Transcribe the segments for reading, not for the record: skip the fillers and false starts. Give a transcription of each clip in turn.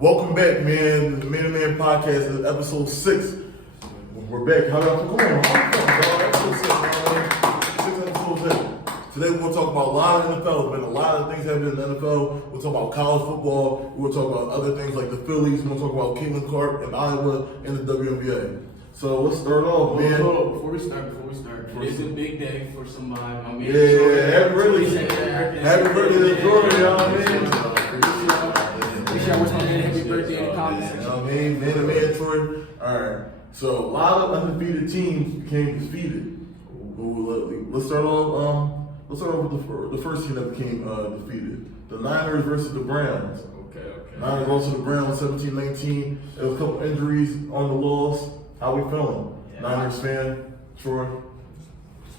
Welcome back, man. The Man to Man Podcast is episode 6. We're back. How y'all going? Episode 6, man. 6 episodes in. Today we're going to talk about a lot of NFL. There's been a lot of things happening in the NFL. We'll talk about college football. We'll talk about other things like the Phillies. We'll talk about Caitlin Clark in Iowa and the WNBA. So let's start off, man. Before we start, it's a big day for somebody. My man, Happy birthday. Happy birthday to Jordan, y'all, man. I wish my man happy birthday in the comment section. You know what I mean? Man to man, Troy. Alright. So a lot of undefeated teams became defeated. Let's start off with the first team that became defeated. The Niners versus the Browns. Okay. Niners lost to the Browns 17-19. There was a couple injuries on the loss. How we feeling? Yeah. Niners fan, Troy?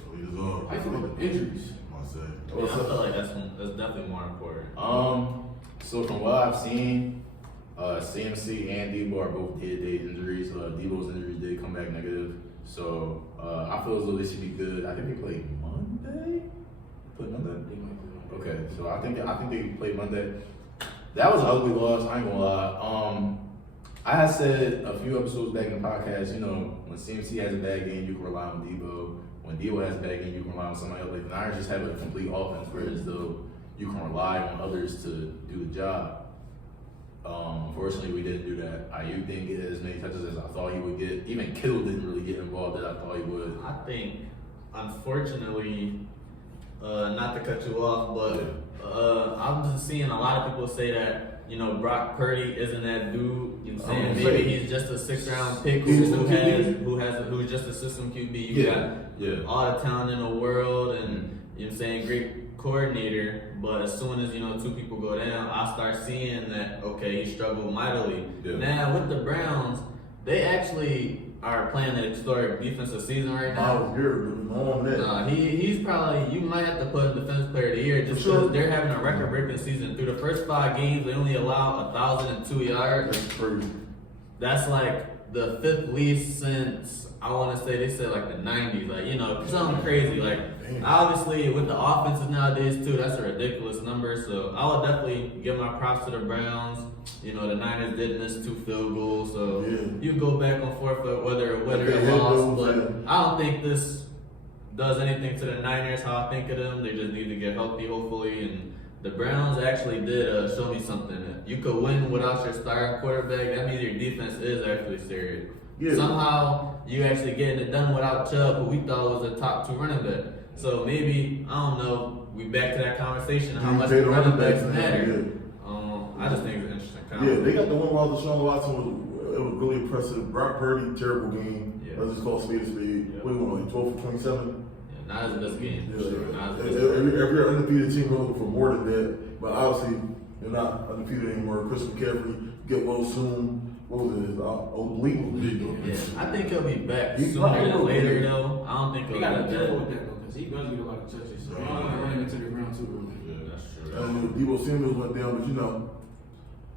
I feel like the injuries. I feel like that's definitely more important. So from what I've seen, CMC and Debo are both day injuries. Debo's injuries did come back negative. So I feel as though they should be good. I think they played Monday. Okay, so I think they played Monday. That was an ugly loss. I ain't gonna lie. I had said a few episodes back in the podcast, when CMC has a bad game, you can rely on Debo. When Debo has a bad game, you can rely on somebody else. Like the Niners just have a complete offense, whereas though you can rely on others to do the job. Unfortunately, we didn't do that. Ayuk didn't get as many touches as I thought he would get. Even Kittle didn't really get involved that I thought he would. I think, unfortunately, not to cut you off, but I'm just seeing a lot of people say that, Brock Purdy isn't that dude. You know what I'm saying? Maybe he's just a 6th-round pick who's just a system QB. You got all the talent in the world and, great coordinator, but as soon as 2 people go down, I start seeing that he struggled mightily. Yeah. Now with the Browns, they actually are playing an historic defensive season right now. He's probably, you might have to put him Defensive Player of the Year just because they're having a record-breaking season. Through the first 5 games, they only allow 1,002 yards. That's crazy. That's like the 5th least since, I want to say, they said like the 90s, something crazy. Obviously, with the offenses nowadays, too, that's a ridiculous number. So I would definitely give my props to the Browns. The Niners did miss 2 field goals, so you go back and forth whether a winner or loss. But I don't think this does anything to the Niners, how I think of them. They just need to get healthy, hopefully. And the Browns actually did show me something. You could win without your starting quarterback. That means your defense is actually serious. Yeah. Somehow, you actually getting it done without Chubb, who we thought was a top 2 running back. So maybe, I don't know, we back to that conversation of how much the running backs matter. I just think it's an interesting conversation. Yeah, they got the one while Deshaun Watson was really impressive. Brock Purdy, terrible game. Let's just call spade a spade. Yeah. What do you want, 12 for 27? Yeah, not his best game. Yeah. Sure. Every undefeated team will look for more than that. But obviously, they're not undefeated anymore. Chris McCaffrey, get well soon. What was it? Oblique. Yeah, I think he'll be back sooner than later, though. I don't think he'll They got to be be careful with back. that, though, because he does get a lot of touches. So I don't want to run him into the ground too early. Yeah, that's true. And Debo Samuels went down,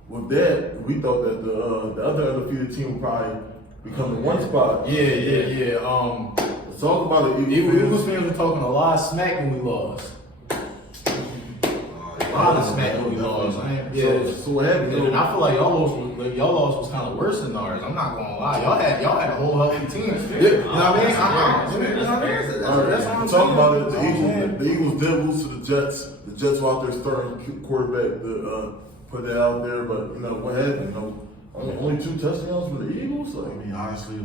but with that, we thought that the other undefeated team would probably become the 1 spot. Yeah. Let's talk about it. Eagles fans were talking a lot of smack when we lost. A lot of smack when we lost. So what happened? And I feel like y'all loss was kind of worse than ours. I'm not gonna lie. Y'all had a whole healthy team. You know what I mean? That's what I'm talking about. It. The Eagles did lose to the Jets. The Jets were out there starting quarterback to put that out there, but what happened? Only 2 touchdowns for the Eagles. Honestly,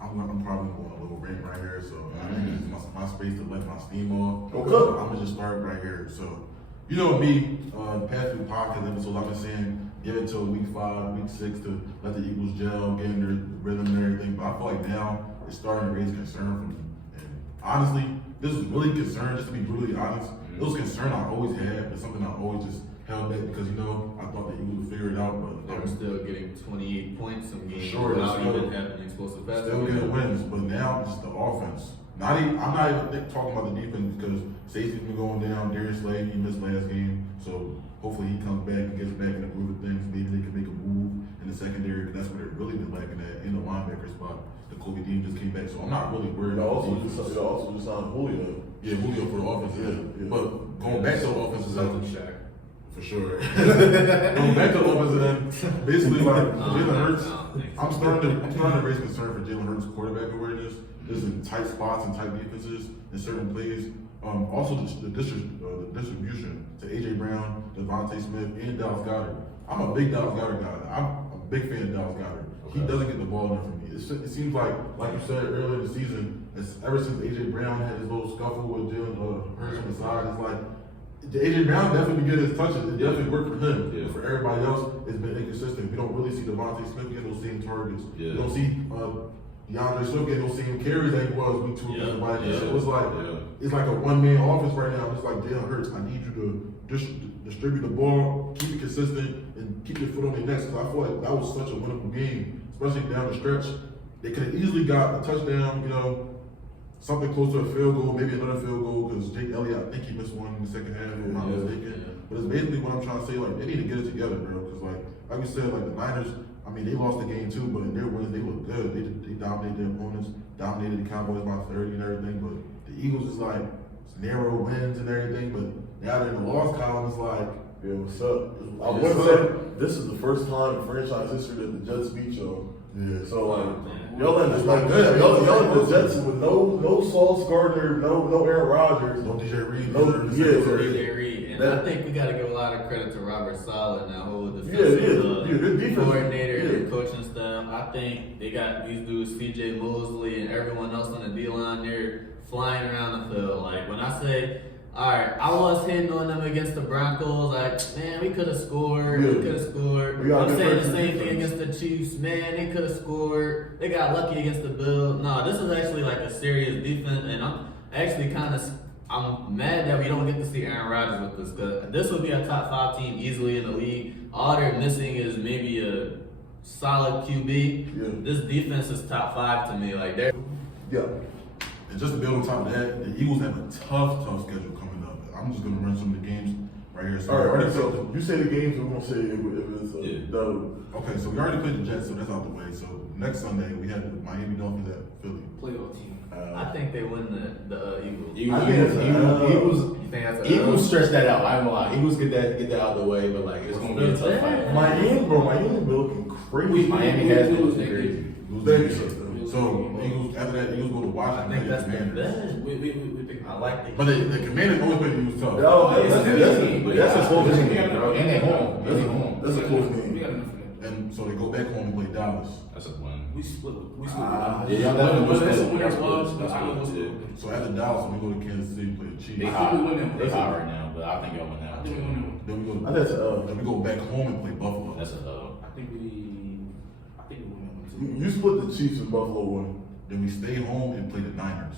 I'm probably going a little rant right here, so I think it's my space to let my steam off. Okay. I'm gonna just start right here. So, me, the past few podcast episodes, I've been saying give it till week 5, week 6 to let the Eagles gel, get in their rhythm and everything. But I feel like now it's starting to raise concern for me. And honestly, this is really concern. Just to be brutally honest, it was concern I always had. It's something I always just held back because I thought the Eagles would figure it out, but They're still getting 28 points some games without even having explosive pass. still getting wins. But now just the offense. I'm not even talking about the defense because Stacey's been going down. Darius Slade, he missed last game, so hopefully he comes back and gets back in the groove of things. Maybe they can make a move in the secondary because that's what they're really been lacking at in the linebacker spot. The Kobe Dean just came back, so I'm not really worried. Also just signed Julio. Yeah, Julio for the offense. Yeah. But going back to the offensive side, For sure. Going back to the offensive end, basically like Jalen Hurts. I'm starting to raise concern for Jalen Hurts' quarterback awareness. Just in tight spots and tight defenses in certain plays. Also the distribution to AJ Brown, Devontae Smith, and Dallas Goedert. I'm a big Dallas Goedert guy. I'm a big fan of Dallas Goedert. He doesn't get the ball enough for me. It seems like you said earlier in the season, ever since AJ Brown had his little scuffle with Jalen Hurts on the side, it's like AJ Brown definitely get his touches. It definitely worked for him. Yeah. For everybody else, it's been inconsistent. We don't really see Devontae Smith getting those same targets. Yeah. We don't see DeAndre Swift getting those same carries that he was week 2 against the Vikings. So it's like a one-man offense right now. It's like Jalen Hurts, I need you to distribute the ball, keep it consistent, and keep your foot on their necks. Because I feel like that was such a winnable game, especially down the stretch. They could have easily got a touchdown, something close to a field goal, maybe another field goal, because Jake Elliott, I think he missed one in the second half, if I'm not mistaken. Yeah. But it's basically what I'm trying to say, like, they need to get it together, bro. Because, like we said, like, the Niners, I mean, they lost the game too, but in their wins, they look good. They dominated their opponents, dominated the Cowboys by 30 and everything. But the Eagles is like, it's narrow wins and everything, but now they're in the loss column, it's like, yeah, what's up? I would say this is the first time in franchise history that the Jets beat y'all. Yeah. So like y'all in this like good. Y'all in the Jets with no Sauce Gardner, no Aaron Rodgers, no DJ Reed, DJ Reed. And I think we gotta give a lot of credit to Robert Saleh and that whole defensive coordinator and coaching staff. I think they got these dudes, CJ Mosley and everyone else on the D line there flying around the field. Like when I say, all right, I was hitting on them against the Broncos. Like, man, we could have scored. We could have scored. I'm saying the same thing against the Chiefs. Man, they could have scored. They got lucky against the Bills. No, this is actually like a serious defense, and I'm actually I'm mad that we don't get to see Aaron Rodgers with this, because this would be a top 5 team easily in the league. All they're missing is maybe a solid QB. Yeah. This defense is top 5 to me. Like they're And just to build on top of that, the Eagles have a tough schedule coming up. I'm just gonna run some of the games right here. So all right, so you say the games, we're gonna say if it's Okay, so we already played the Jets, so that's out the way. So next Sunday we have the Miami Dolphins at Philly. Playoff team. I think they win the Eagles. Eagles stretch that out. I ain't gonna lie. Eagles get that out of the way, but like it's gonna be a tough fight. Miami been looking crazy. Miami has been looking crazy. So Eagles after that, Eagles go to Washington. I think that's the We I like the. But the Commanders always play the Eagles tough. That's a close game, bro. And at home. That's a close game. We got enough of that. And so they go back home and play Dallas. That's a win. We split. Yeah, That's a winner's loss. So after Dallas, we go to Kansas City, play the Chiefs. They hot right now, but I think y'all win that. Then we go back home and play Buffalo. That's a dub. I think we win that one too. You split the Chiefs and Buffalo one. Then we stay home and play the Niners.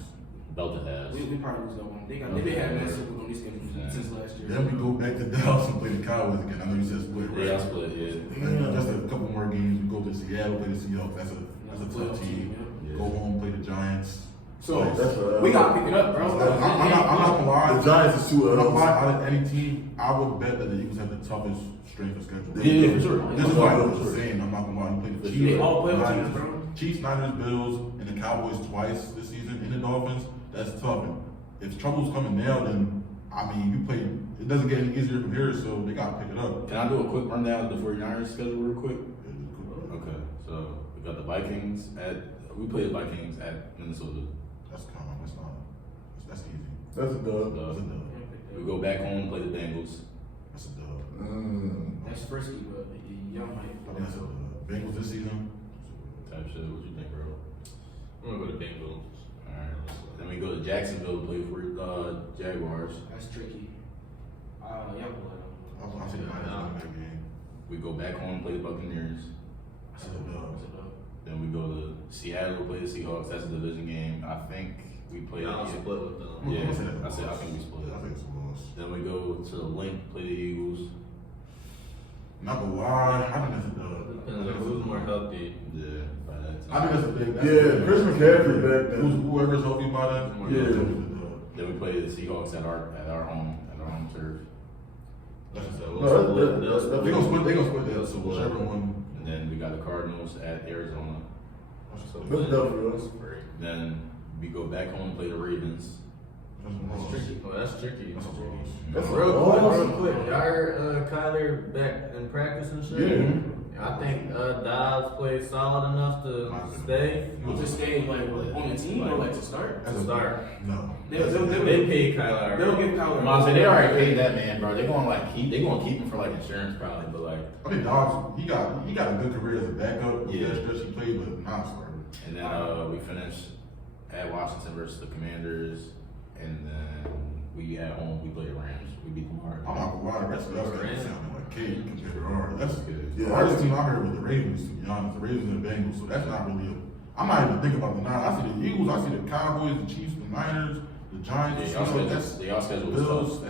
Belted ass. We probably lose that one. They've had that circle on these schedules since last year. Then we go back to Dallas and play the Cowboys again. I know you said split, right? Yeah, split, yeah. And just a couple more games. We go to Seattle, play the Seahawks. That's a tough team. Yeah. Go home, play the Giants. So we gotta pick it up, bro. I'm not gonna lie. The Giants is too I'm not gonna lie. Out of any team, I would bet that the Eagles have the toughest strength of schedule. Yeah, for sure. This is why I'm saying. I'm not gonna lie. You play the Chiefs, all playoff teams, bro. Chiefs, Niners, Bills, and the Cowboys twice this season, and the Dolphins. That's tough. And if trouble's coming now, then I mean, you play. It doesn't get any easier from here, so they gotta pick it up. Can I do a quick rundown of the 49ers schedule real quick? Okay, so we got the Vikings we play the Vikings at Minnesota. That's calm. That's easy. That's a dub. That's a dub. We go back home and play the Bengals. That's a dub. That's frisky, but y'all might. I think that's a dub. Bengals this season. Type shit. What you think, bro? I'm gonna go to Bengals. Alright. Then we go to Jacksonville to play for Jaguars. That's tricky. Y'all play. I'll say the Niners win that game. We go back home and play the Buccaneers. That's a dub. Then we go to Seattle to play the Seahawks. That's a division game. I think we play. I'll split with them. Yeah, I think we split. I think it's a loss. Then we go to the Link, play the Eagles. Not gonna lie, I think that's a dub. Depends on who's more healthy. Yeah, by that I time. think that's a big. Chris McCaffrey back then. Whoever's healthy by then. Then we play the Seahawks at our home turf. They gonna split that. So whichever one. And then we got the Cardinals at Arizona. That's dub for us. Then we go back home and play the Ravens. That's tricky. Oh, that's tricky. That's a loss. That's a Real loss. quick. Y'all heard Kyler back in practice and shit? Yeah. I think Dobbs played solid enough to stay. To stay like on the team or like to start? To start. No. They paid Kyler. They'll give Kyler. I said they already paid that man, bro. They gonna keep him for like insurance probably, but like. I think Dobbs, he got a good career as a backup. Yeah. That stretch he played, but not starting. And then we finished at Washington versus the Commanders, and then we at home we played the Rams. We beat them hard. I'm not gonna lie, the rest of us Rams. sounding like Cade compared to ours. That's good. Yeah, the hardest team out here with the Ravens, to be honest. The Ravens and the Bengals, so that's not really I'm not even thinking about the Niners. I see the Eagles, I see the Cowboys, the Chiefs, the Niners, the Giants. Y'all schedule was Bills. tough.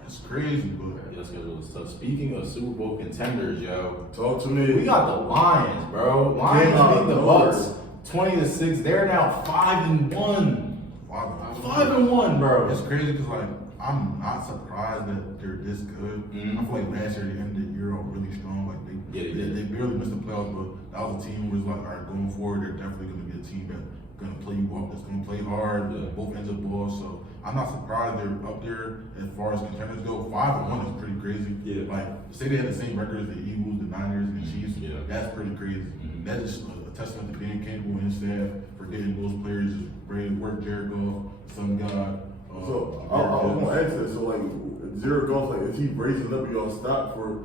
That's crazy, but Y'all schedule was tough. Speaking of Super Bowl contenders, yo, Talk to me. we got the Lions, bro. Lions Came out beat of the nowhere. Bucks 20-6. They're now 5-1. wow. 5-1, bro. It's crazy because like I'm not surprised that they're this good. Mhm. I feel like last year they ended the year off really strong. Like they barely missed the playoffs, but that was a team who was like, all right, going forward, they're definitely going to be a team that's going to play you up, that's going to play hard, both ends of the ball. So I'm not surprised they're up there as far as contenders go. 5-1 is pretty crazy. Yeah. Like say they had the same record as the Eagles, the Niners, and the Chiefs. Yeah. That's pretty crazy. Mhm. That's just a testament to Dan Campbell and his staff for getting those players just ready to work. Jared Goff, some guy. So I was gonna ask that. So like, Jared Goff, like, is he raising up y'all stock for?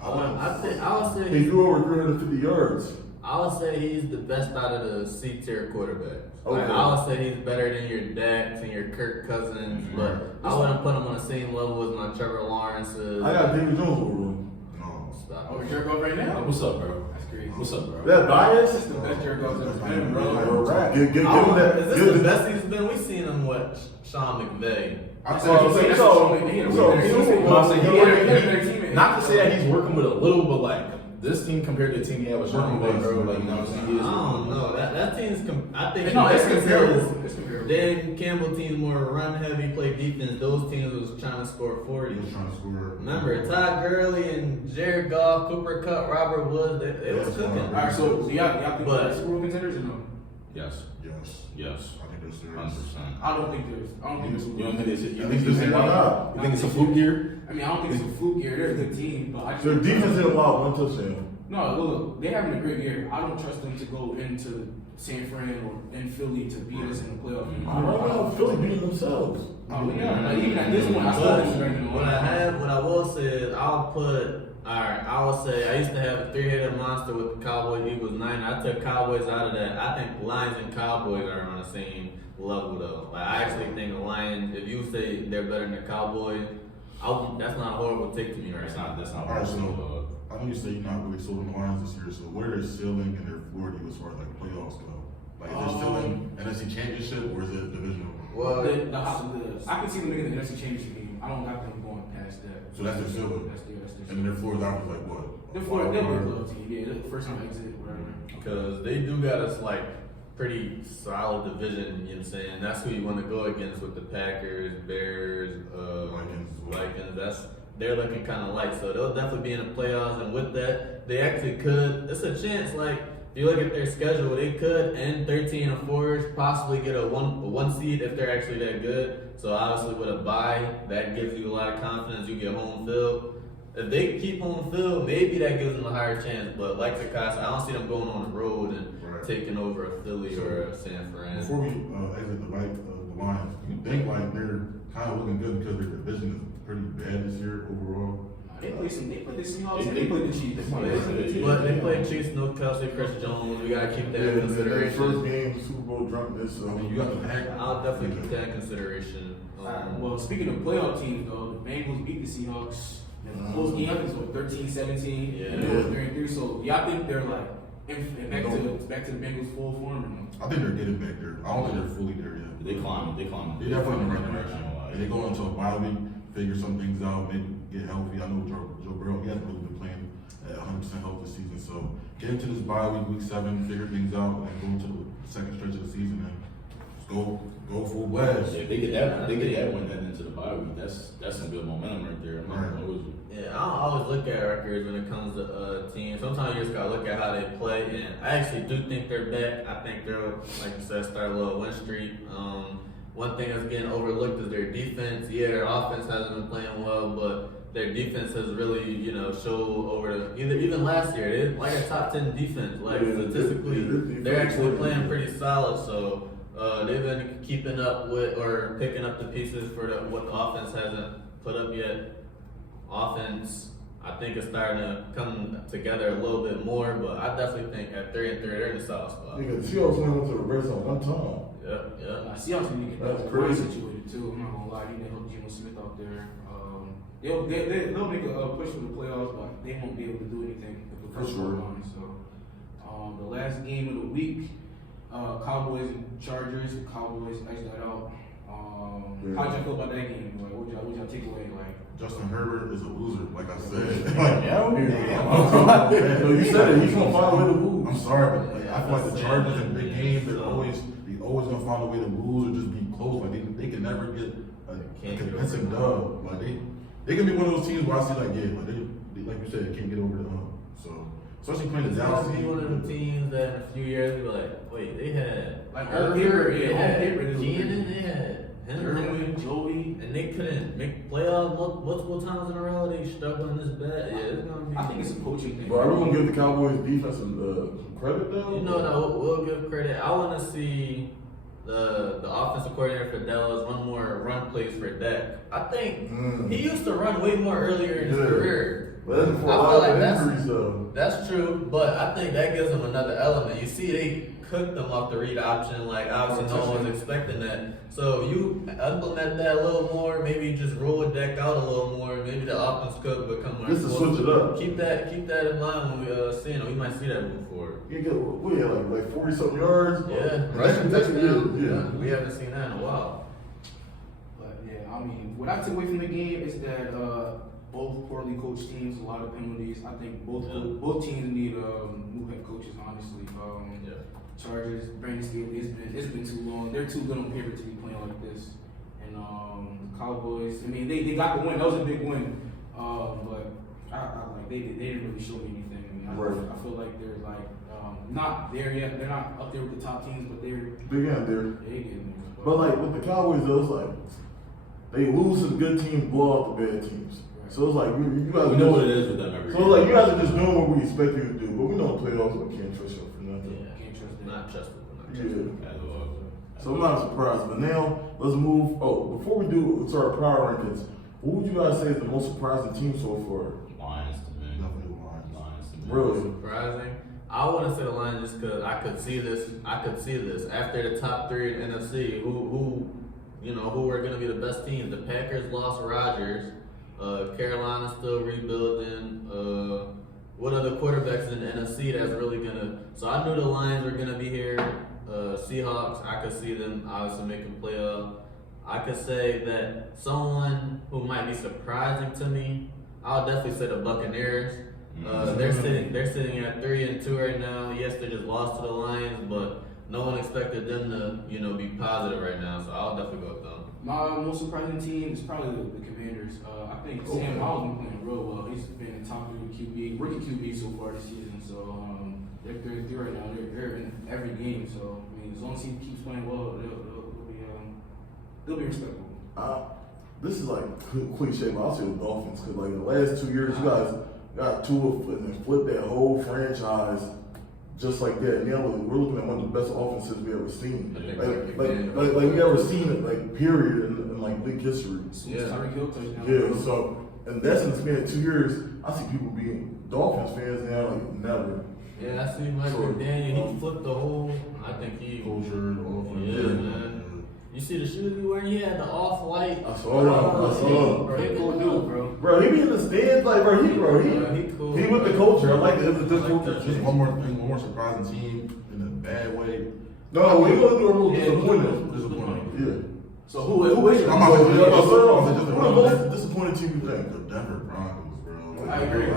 I would say He threw over 350 yards. I would say he's the best out of the C-tier quarterbacks. Like, Okay. I would say he's better than your Dax and your Kirk Cousins, but I wouldn't put him on the same level as my Trevor Lawrence's. I got David Jones over him. No. Stop. Oh, Jared Goff right now? What's up, bro? That's crazy. What's up, bro? That bias? That's the best Jared Goff's ever That's been, not bro. even right. Give Give him that. Is this give the him- best he's been? We seen him with Sean McVay. I So, tell you, so, Not to say that he's working with a little, but like this team compared to the team he had with Sean McVay, bro. Like, you know what I'm saying? He I is don't know. That team's. I think No, it's the difference comparable. is It's comparable. Dan Campbell team's more run heavy, play defense. Those teams was trying to score 40. he was trying to score. Remember, Todd Gurley and Jared Goff, Cooper Kupp, Robert Woods, they was cooking. All right, so do y'all think But- they're Super Bowl contenders or no? Yes, Yes. yes, I think they're serious. 100%. I don't think there's. I don't think it's. You don't think it's? You I think think it's? why not? You think it's a fluke year? I mean, I don't think it's a fluke year. They're a good team, but I just Their defense didn't allow one touchdown. No, look, they're having a great year. I don't trust them to go into San Fran or in Philly to beat us in the playoff. I don't know. Philly beating themselves. Oh, yeah. Like, even at this point, I still think it's better than What I will say is I will say I used to have a three-headed monster with the Cowboys, Eagles, Niners. I took Cowboys out of that. I think Lions and Cowboys are on the same level though. Like I actually think the Lions, if you say they're better than the Cowboys, that's not a horrible take to me right now. That's not. All right, so I know you say you're not really sold on the Lions this year. So what are their ceiling and their floor to you as far as like playoffs go? Like is their ceiling NFC Championship or is it divisional? Well, I can see them making the NFC Championship game. I don't got them going past that. So that's their ceiling. That's their And then their floor is obviously like what? They're a playoff team. Yeah, they're the first time exit, whatever. because they do got us like pretty solid division, you know what I'm saying? That's who you want to go against with the Packers, Bears, Vikings. They're looking kind of light, so they'll definitely be in the playoffs. And with that, they actually could. It's a chance. Like if you look at their schedule, they could end 13-4, possibly get a one seed if they're actually that good. So obviously with a bye, that gives you a lot of confidence. You get home field. If they keep home field, maybe that gives them a higher chance. But like Saki, I don't see them going on the road and taking over a Philly or a San Fran. Before we exit the Lions, you think like they're kind of looking good because their division is pretty bad this year overall? They played the Seahawks and they played the Chiefs. But they play Chiefs, no Kelsey, Chris Jones. We gotta keep that in Their consideration. first game, Super Bowl drunkenness. So I mean, you got the Packers. I'll definitely keep that in consideration. Well, speaking of playoff teams, though, the Bengals beat the Seahawks. And close game, I think it was 13-17. Yeah. During three. So y'all think they're like back to the Bengals full form or no? I think they're getting back there. I don't think they're fully there yet. They climbing. They're definitely in the right direction. And they go into a bye week, figure some things out, maybe get healthy. I know Joe Burrow, he hasn't really been playing at 100% health this season. So get into this bye week 7, figure things out, and then go into the second stretch of the season and just go full blast. If they get that win then into the bye week, that's some good momentum right there. I'm not gonna hold you. Yeah, I don't always look at records when it comes to teams. Sometimes you just gotta look at how they play, and I actually do think they're back. I think they'll, like you said, start a little win streak. one thing that's getting overlooked is their defense. Yeah, their offense hasn't been playing well, but their defense has really, showed over even last year. They're like a top 10 defense. Like statistically, they're actually playing pretty solid. So they've been keeping up with or picking up the pieces for what the offense hasn't put up yet. Offense, I think it's starting to come together a little bit more, but I definitely think at 3-3 they're in a solid spot. Nigga, the Seahawks went to the red zone one time. Yeah. Seahawks need to get That's that crazy. situated too. I'm not gonna lie, you need to help Geno Smith out there. They'll make a push for the playoffs, but they won't be able to do anything with the For first sure. line. So the last game of the week, Cowboys and Chargers. The Cowboys edged that out. How'd y'all feel about that game? Like, what y'all take away? Like, Justin Herbert is a loser, like I said. No, you said it. He's gonna find a way to lose. I'm sorry, but like, I feel like the Chargers in big games, they always gonna find a way to lose or just be close. Like they can never get a convincing dub. Like they can be one of those teams where I see like they like you said, they can't get over the hump. So especially playing the It's Dallas gonna be team. one of them teams that in a few years we be like, wait, they had Like, on Herbert, paper, they on had paper, they look Keenan, good. they had Henry, Irwin, Joey. and they couldn't make playoffs multiple times in a row. They struggling this bad. Yeah, it's gonna be. I think it's a coaching thing. But are we gonna give the Cowboys defense some credit though? You know what? We'll give credit. I want to see the offensive coordinator for Dallas run more run plays for Dak. I think he used to run way more earlier in his Yeah. career. But that's before a I lot feel of like that's- injuries though. That's true, but I think that gives them another element. You see, they cooked them off the read option. Like obviously, no one was expecting that. So you implement that a little more. Maybe just roll a deck out a little more. Maybe the offense could become more. Just to switch it up. Keep that in mind when we see it. We might see that move forward. You get what you had like 40 something yards. Yeah, Rushing rushing touchdown. Yeah. We haven't seen that in a while. But yeah, I mean, what I took away from the game is that both poorly coached teams, a lot of penalties. I think both teams need new head coaches. Honestly, Chargers, Brandon Staley. It's been too long. They're too good on paper to be playing like this. And Cowboys. I mean, they got the win. That was a big win. But I like they didn't really show me anything. I mean, I feel like they're like not there yet. They're not up there with the top teams, but they're Big end there. getting there. But like with the Cowboys though, it's like they lose to the good teams, blow out the bad teams. So it's like you guys We know what it is with them every So year. it's like you guys are just doing what we expect you to do, but we know the playoffs we can't trust you for nothing. Can't trust them. Not trustable. Yeah. As well. So I'm not surprised. But now let's move. Oh, before we do start power rankings, what would you guys say is the most surprising team so far? Lions to me. Definitely Lions. Lions to me. Really? Surprising. I want to say the Lions just because I could see this after the top three in the NFC. Who are going to be the best teams? The Packers lost Rodgers. Carolina's still rebuilding. What other quarterbacks in the NFC that's really gonna? So I knew the Lions were gonna be here. Seahawks, I could see them obviously making playoff. I could say that someone who might be surprising to me, I'll definitely say the Buccaneers. They're sitting at 3-2 right now. Yes, they just lost to the Lions, but no one expected them to be positive right now. So I'll definitely go with them. My most surprising team is probably the Commanders. I think Sam Howell's been playing real well. He's been in top 3 QB, rookie QB so far this season. So they're 3-3 right now. They're in every game. So I mean, as long as he keeps playing well, they'll be respectable. This is like cliche, but I'll say the Dolphins because like the last 2 years, you guys got Tua and flipped that whole franchise just like that. Now we're looking at one of the best offenses we ever seen. Like we ever seen it, like period in like league history. Yeah. Tyreek Hill touchdown. Yeah. So and that's in the span of 2 years. I see people being Dolphins fans now like never. Yeah, I see Mike McDaniel. He flipped the whole. I think he. Culture, the offense. Yeah, man. You see the shoes he wearing? He had the off-white. I saw him. Bro, he cool dude, bro. Bro, he be in the stands like He cool. He with the culture. I like it. It's a good culture. Just one more surprising team in a bad way. No, we gonna do a little disappointed. Disappointing. Yeah. So who is your I'm not gonna What's just the most disappointing team you think? The Denver Broncos, bro. I agree.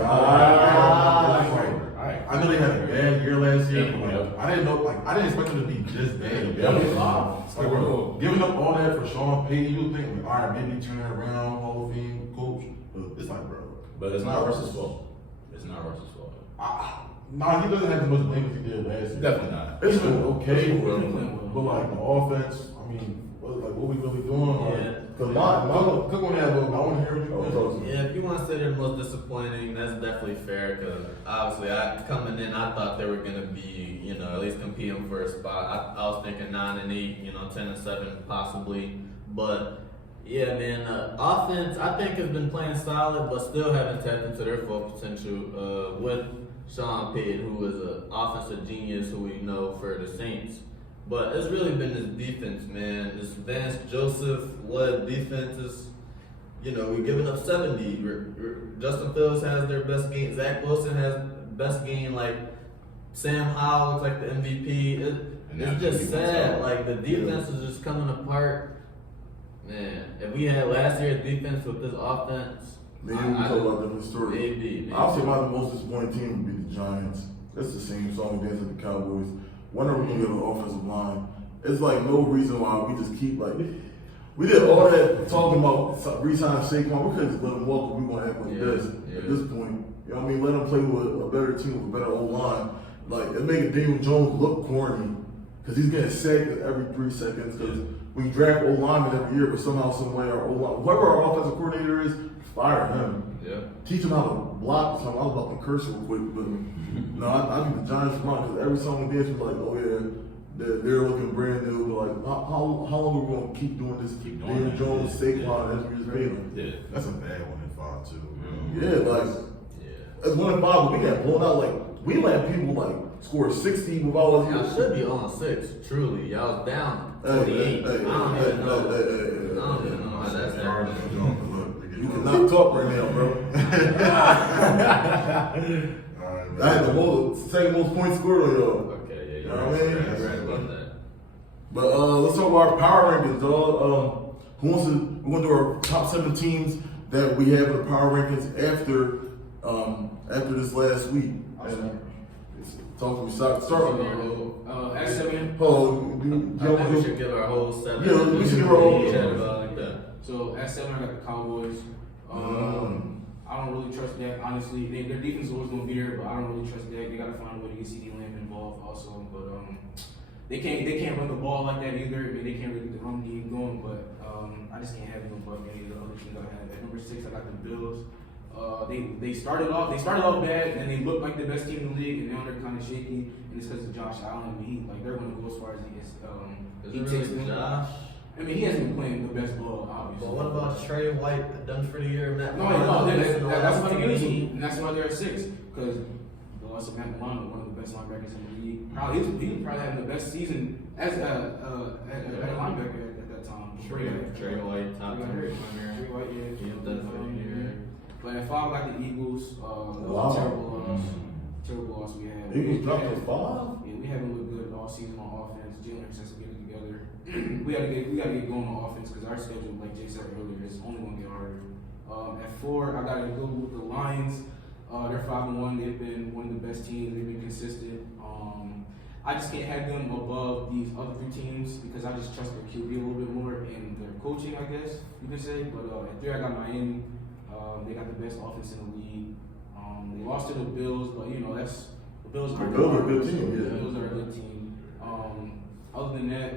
I know they had a bad year last year, but like, I didn't expect them to be this bad. Like, bro, giving up all that for Sean Payton, you would think, like, all right, maybe turn it around, Hall of Fame coach. But it's like, bro. But it's not Russ's fault. It's not Russ's fault. Nah, he doesn't have as much blame as he did last year. Definitely not. It's been okay, He's bro. been playing well. But like the offense, I mean, what we really doing? Yeah. Because my Cook on that, I but want to hear what you Oh, think. Yeah, if you want to say they're the most disappointing, that's definitely fair. Because obviously, coming in, I thought they were gonna be, at least competing for a spot. I was thinking 9-8, 10-7 possibly. But yeah, man, offense I think has been playing solid, but still haven't tapped into their full potential. With Sean Payton, who is an offensive genius, who we know for the Saints. But it's really been this defense, man. This Vance Joseph-led defense is, we're giving up 70. Justin Fields has their best game. Zach Wilson has best game. Like Sam Howell looks like the MVP. It's just sad. Like the defense is just coming apart. Man, if we had last year's defense with this offense, Maybe we talk about different story. maybe. I'll say my most disappointing team would be the Giants. It's the same song and dance with the Cowboys. When are we gonna get an offensive line? It's like no reason why we just keep like we did all that talking about re-signing Saquon. We couldn't just let him walk. We gonna act like this at this point. You know what I mean? Let him play with a better team with a better O line. Like it making Daniel Jones look corny because he's getting sacked every 3 seconds. Because we draft O linemen every year, but somehow, some way, our O line, whoever our offensive coordinator is, fire him. Yeah. Teach him how to block. So I was about to curse real quick, but no, I need the Giants to run because every song and dance was like, oh yeah, they're looking brand new. But like, how long are we gonna keep doing this? Daniel Jones, Saquon, as we just paid him. Yeah. That's a bad 1-5 too. Yeah, like it's 1-5, but we got blown out. Like we let people like score 60 without us. Y'all should be on 6, truly. Y'all was down 48. I don't even know how that's happening. You cannot talk right now, bro. I had the second most points scored on y'all. Okay, You know what I mean? That's right about that. But let's talk about our power rankings, dog. We're gonna do our top 7 teams that we have in the power rankings after this last week. And talk to me, start At 7. I think we should give our whole 7. Yeah, we should give our whole- chat about like that. So at 7, I got the Cowboys. I don't really trust Dak, honestly. Their defense is always going to be there, but I don't really trust Dak. They got to find a way to get CD Lamb involved also. But they can't run the ball like that either. I mean, they can't really get the run game going. But I just can't have them above any of the other teams I have. At number 6, I got the Bills. They started off bad, and they looked like the best team in the league, and now they're kind of shaky. And it's because of Josh Allen. They're going to go as far as he is. He takes them. Josh? I mean, he hasn't been playing the best ball, obviously. But what about Trey White done for the year? Matt No, Milano, that's what team? they do, and that's why they're at 6. Because the loss of Matt Milano, one of the best linebackers in the league. He was probably having the best season as a linebacker at that time. Trey White, top 10 Trey corner. White, yeah. He's done for the year. But at 5, like the Eagles, Wow. terrible loss we had. Eagles dropped to 5? Yeah, we haven't looked good all season on offense. Jalen Hurts has to get it together. we gotta get going on offense because our schedule, like Jay said earlier, is only gonna get harder. At 4, I gotta go with the Lions. They're 5-1. They've been one of the best teams. They've been consistent. I just can't have them above these other 3 teams because I just trust their QB a little bit more and their coaching, I guess you could say. But at 3, I got Miami. They got the best offense in the league. They lost to the Bills, but the Bills are The Bills are a good team, yeah. The Bills are a good team. Other than that,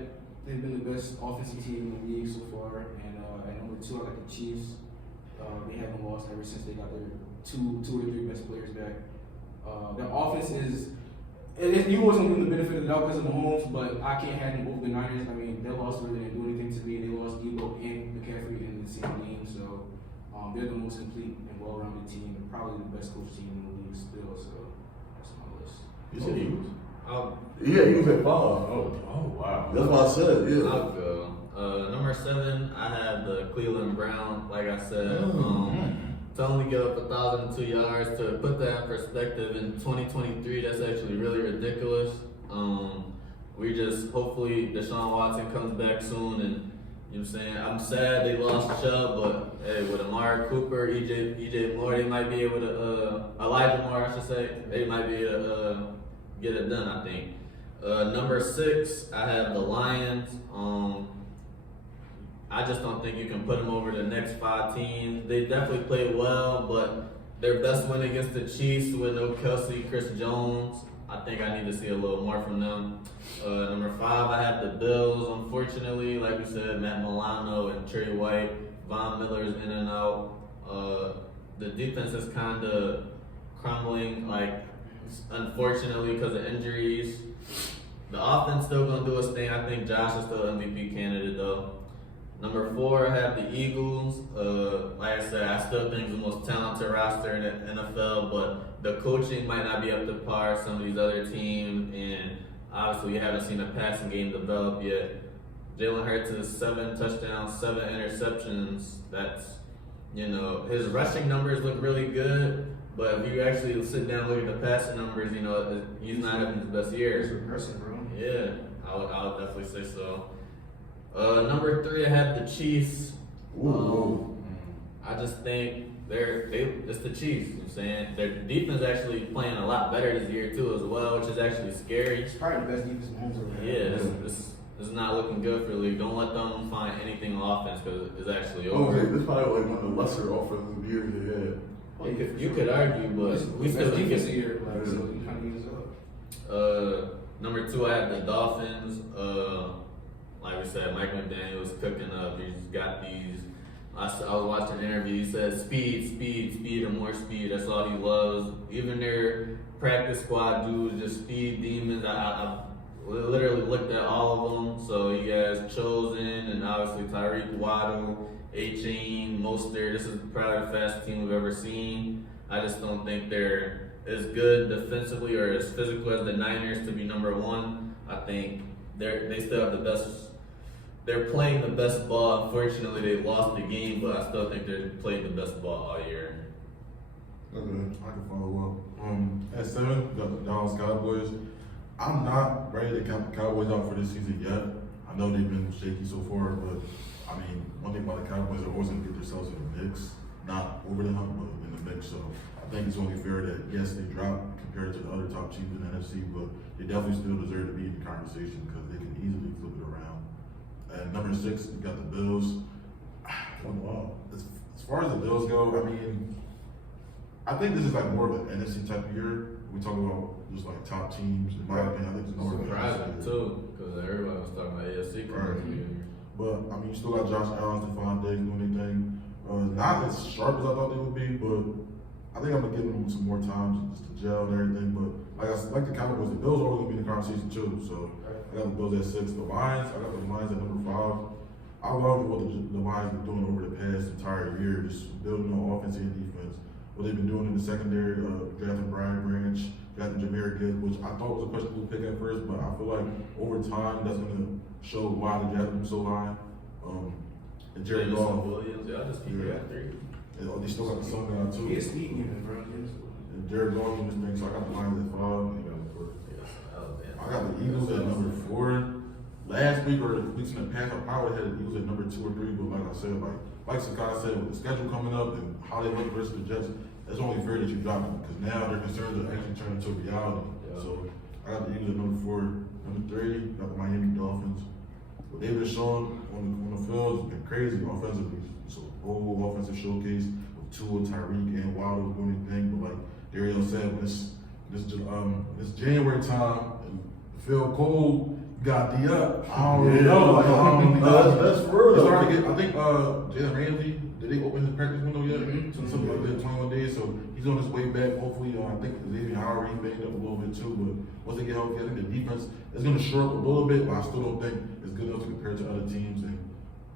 they've been the best offensive team in the league so far. And at number 2, I got the Chiefs. They haven't lost ever since they got their two or three best players back. Their offense is. You wasn't getting the benefit of the doubt because of Mahomes, but I can't have them over the Niners. I mean, their loss really didn't do anything to me. They lost Debo and McCaffrey in the same game, so they're the most complete and well-rounded team, and probably the best coach team in the league still. So that's my list. You said Eagles? Yeah, he was at 5. Oh wow. That's what I said. Yeah. I'll go. Number 7, I have the Cleveland Browns. Like I said, to only give up 1,002 yards, to put that in perspective, in 2023, that's actually really ridiculous. We just, hopefully, Deshaun Watson comes back soon, and you know what I'm saying? I'm sad they lost Chubb, but hey, with Amari Cooper, EJ Moore, they might be able to, Elijah Moore, I should say, they might be able to get it done, I think. Number 6, I have the Lions. I just don't think you can put them over the next 5 teams. They definitely played well, but their best win against the Chiefs with no Kelsey, Chris Jones. I think I need to see a little more from them. Number 5, I have the Bills. Unfortunately, like we said, Matt Milano and Trey White, Von Miller's in and out. The defense is kind of crumbling, like, unfortunately, because of injuries. The offense still gonna do its thing. I think Josh is still MVP candidate though. Number 4, I have the Eagles. Like I said, I still think it's the most talented roster in the NFL, but the coaching might not be up to par with some of these other teams, and obviously we haven't seen a passing game develop yet. Jalen Hurts is 7 touchdowns, 7 interceptions. That's, his rushing numbers look really good, but if you actually sit down and look at the passing numbers, he's not having his best year. It's regressing, bro. Yeah, I would definitely say so. Number 3, I have the Chiefs. I just think it's the Chiefs. You know what I'm saying their defense actually playing a lot better this year too as well, which is actually scary. It's probably the best defense in homes over Yeah, this is not looking good for the league. Don't let them find anything on offense because it's actually over. Okay, this probably like one of the lesser offensive years they had. You could argue, but we still think defense it's year, like, so you kind of need this up. Number 2, I have the Dolphins. Like we said, Mike McDaniel's cooking up. He's got these. I was watching an interview. He said, speed, and more speed. That's all he loves. Even their practice squad dudes, just speed demons. I literally looked at all of them. So he has Chosen and obviously Tyreek Waddle, A-Chain, Mostert. This is probably the fastest team we've ever seen. I just don't think they're as good defensively or as physical as the Niners to be number 1. I think they still have the best. They're playing the best ball. Unfortunately, they lost the game, but I still think they're playing the best ball all year. Okay, I can follow up. At 7, the Dallas Cowboys. I'm not ready to count the Cowboys out for this season yet. I know they've been shaky so far, but I mean, one thing about the Cowboys, they're always going to get themselves in the mix. Not over the hump, but in the mix. So I think it's only fair that, yes, they dropped compared to the other top teams in the NFC, but they definitely still deserve to be in the conversation because they can easily flip it around. And number 6, you got the Bills. Wow. As far as the Bills go, I mean, I think this is like more of an NFC type of year. We talk about just like top teams. In my opinion, I think it's more of an Surprising NFC year. too, because everybody was talking about AFC. Right. But I mean, you still got Josh Allen, Stephon Diggs doing their thing. Not as sharp as I thought they would be, but I think I'm gonna give them some more time just to gel and everything. But like the Cowboys, the Bills are always gonna be in the conversation too. So I got the Bills at 6. The Lions, I got the Lions at number 5. I love what the Lions been doing over the past entire year, just building on offense and defense. What they've been doing in the secondary, drafting Brian Branch, drafting Jahmyr Gibbs, which I thought was a questionable pick at first, but I feel like over time that's gonna show why they drafted him so high. And Jared Goff, Williams, y'all just keep it at 3. they still got the Sun guy too. He is speed demon, bro. And Jared Goff doing this thing, so I got the Lions at 5. I got the Eagles at number 4. Last week or the weeks in the past, I probably had the Eagles at number 2 or 3, but like I said, like Saki said, with the schedule coming up and how they look versus the Jets, it's only fair that you drop them because now their concerns are actually turning into a reality. Yeah. So I got the Eagles at number 4. Number 3, got the Miami Dolphins. What they've been showing on the field has been crazy offensively. So whole offensive showcase with Tua, Tyreek, and Waddle doing their thing. But like Darriel said, when it's January time and feel cold. Got D up. I don't really know. Like, I don't really That's for real. It's hard to get. I think Jalen Ramsey, did they open his practice window yet? Mm-hmm. Something like that, 21 days. So he's on his way back. Hopefully, I think Xavier Howard, he banged up a little bit too. But once they get healthy, I think the defense is going to shore up a little bit. But I still don't think it's good enough to compare to other teams. And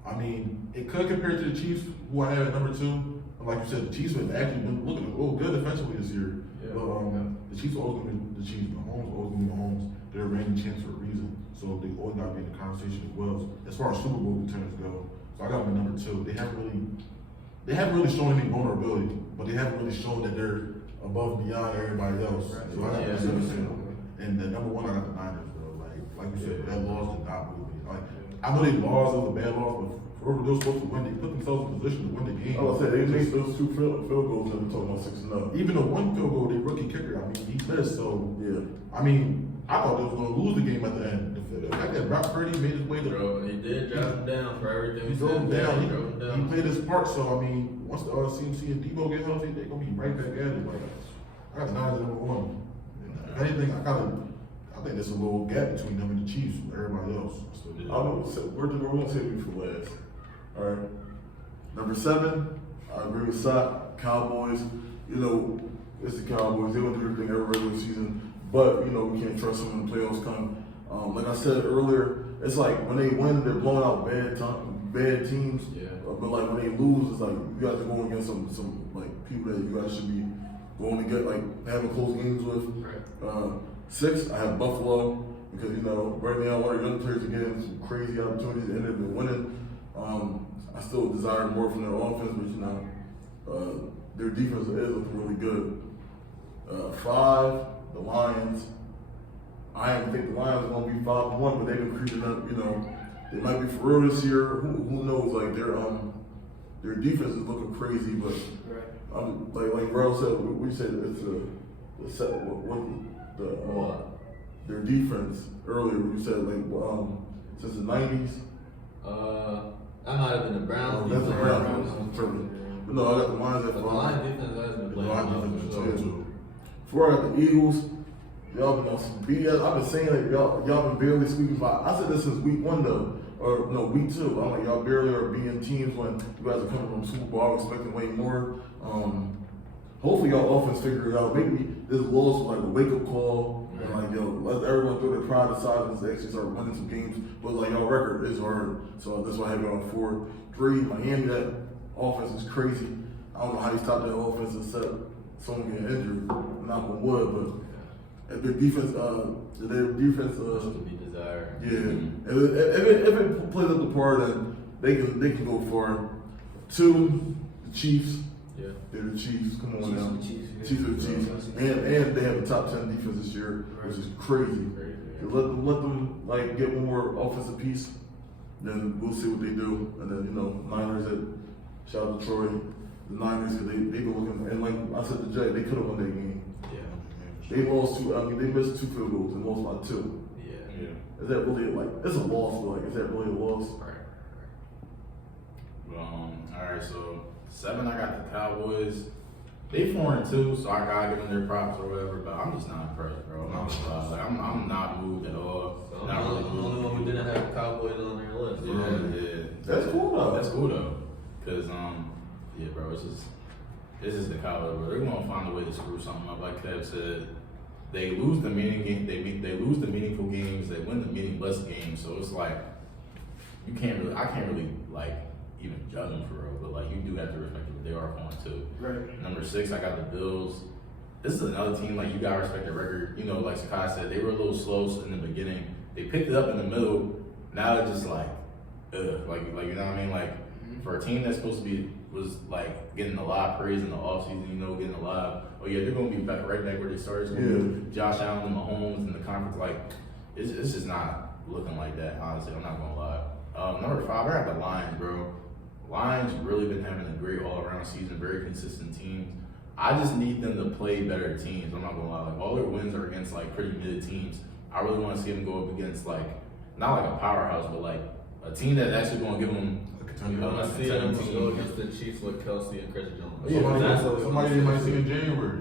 I mean, it could compare to the Chiefs, who I had at number 2. And like you said, the Chiefs have actually been looking a little good defensively this year. Yeah. But the Chiefs are always going to be the Chiefs. Mahomes are always going to be Mahomes. They're a reigning champs for a reason. So they always got to be in the conversation as well. As far as Super Bowl returns go, so I got them at number 2. They haven't really shown any vulnerability, but they haven't really shown that they're above and beyond everybody else. Right. So I got them at number 2. And the number 1, I got the Niners, bro. Like you said, that loss did not move me. Like I know they lost, it was a bad loss, but for they were supposed to win, they put themselves in position to win the game. I was say they made those 2 field goals and we're talking about 6-0. Even the 1 field goal, their rookie kicker, I mean, he missed. So yeah, I mean, I thought they was going to lose the game at the end. The fact that Brock Purdy made his way to He did drive him down for everything he he drove him said. down. He drove him down. He played his part. So I mean, once the CMC and Debo get healthy, they're gonna be right back at it. Like I got the Niners at number 1. If anything, I think there's a little gap between them and the Chiefs from everybody else. I don't know. So we're going to save you for last. All right. Number 7, I agree with Saki. Cowboys. You know, it's the Cowboys. They don't do everything every regular season, but you know we can't trust them when the playoffs come. Like I said earlier, it's like when they win, they're blowing out bad teams. Yeah. But like when they lose, it's like you guys are going against some like people that you guys should be going to get like having close games with. Right. 6, I have Buffalo because you know right now one of the young players are getting some crazy opportunities and they've been winning. I still desire more from their offense, but you know their defense is looking really good. 5, the Lions. I didn't think the Lions were going to be 5-1, but they've been creeping up. You know, they might be for real this year. Who knows? Like their defense is looking crazy, but like Rel said, we said it's their defense earlier. You said like since the 90s. That might have been the Browns. That's the Browns. But no, I got the Lions at 5. But the Lions defense has been playing well. Too. 4, I got the Eagles. Y'all been on some BS. I've been saying that y'all been barely squeaking by. I said this since week 1 though, or no, week 2. I'm like y'all barely are beating teams when you guys are coming from Super Bowl. I'm expecting way more. Hopefully y'all offense figure it out. Maybe this loss was like a wake up call. And like yo, let everyone throw their pride aside and actually start winning some games. But like y'all record is hard, so that's why I have it on 4. 3, Miami. That offense is crazy. I don't know how you stop that offense except someone getting injured. Knock on wood, but their defense, To be desired. yeah. If it plays up the part, then they can go far. 2, the Chiefs. Yeah. They're the Chiefs. Come on now. Chiefs Chiefs are the Chiefs, and they have a top 10 defense this year, which is crazy. So let them like get one more offensive piece, then we'll see what they do. And then you know, Niners at shout out to Troy, the Niners because they've been looking, and like I said to Jay, they could have won that game. Yeah. They lost 2. I mean, they missed 2 field goals and lost by 2. Yeah. Is that really like? It's a loss, but like, is that really a loss? Right. All right, so 7, I got the Cowboys. They 4-2, so I gotta give them their props or whatever. But I'm just not impressed, bro. I'm not gonna lie. Like, I'm not moved at all. So not really I'm the only one who didn't have the Cowboys on their list. Yeah. That's cool though. That's cool though, cause yeah, bro, it's just the Cowboys, bro. They're gonna find a way to screw something up. Like Kev said, they lose the they lose the meaningful games. They win the meaningless games. So it's like I can't really like even judge them for real. But like you do have to respect what they are going to. Right. Number 6, I got the Bills. This is another team like you gotta respect their record. You know, like Saki said, they were a little slow in the beginning. They picked it up in the middle. Now they're just like, like you know what I mean? Like for a team that's supposed to was like getting a lot of praise in the offseason, you know, getting a lot of, oh yeah, they're gonna be back right back where they started. It's gonna be Josh Allen and Mahomes in the conference. Like it's just not looking like that. Honestly, I'm not gonna lie. Number 5, I got the Lions, bro. Lions really been having a great all-around season, very consistent teams. I just need them to play better teams. I'm not gonna lie. Like all their wins are against like pretty mid teams. I really want to see them go up against like not like a powerhouse, but like a team that's actually gonna give them. I see them go against the Chiefs with Kelsey and Chris Jones. Somebody they might see in January.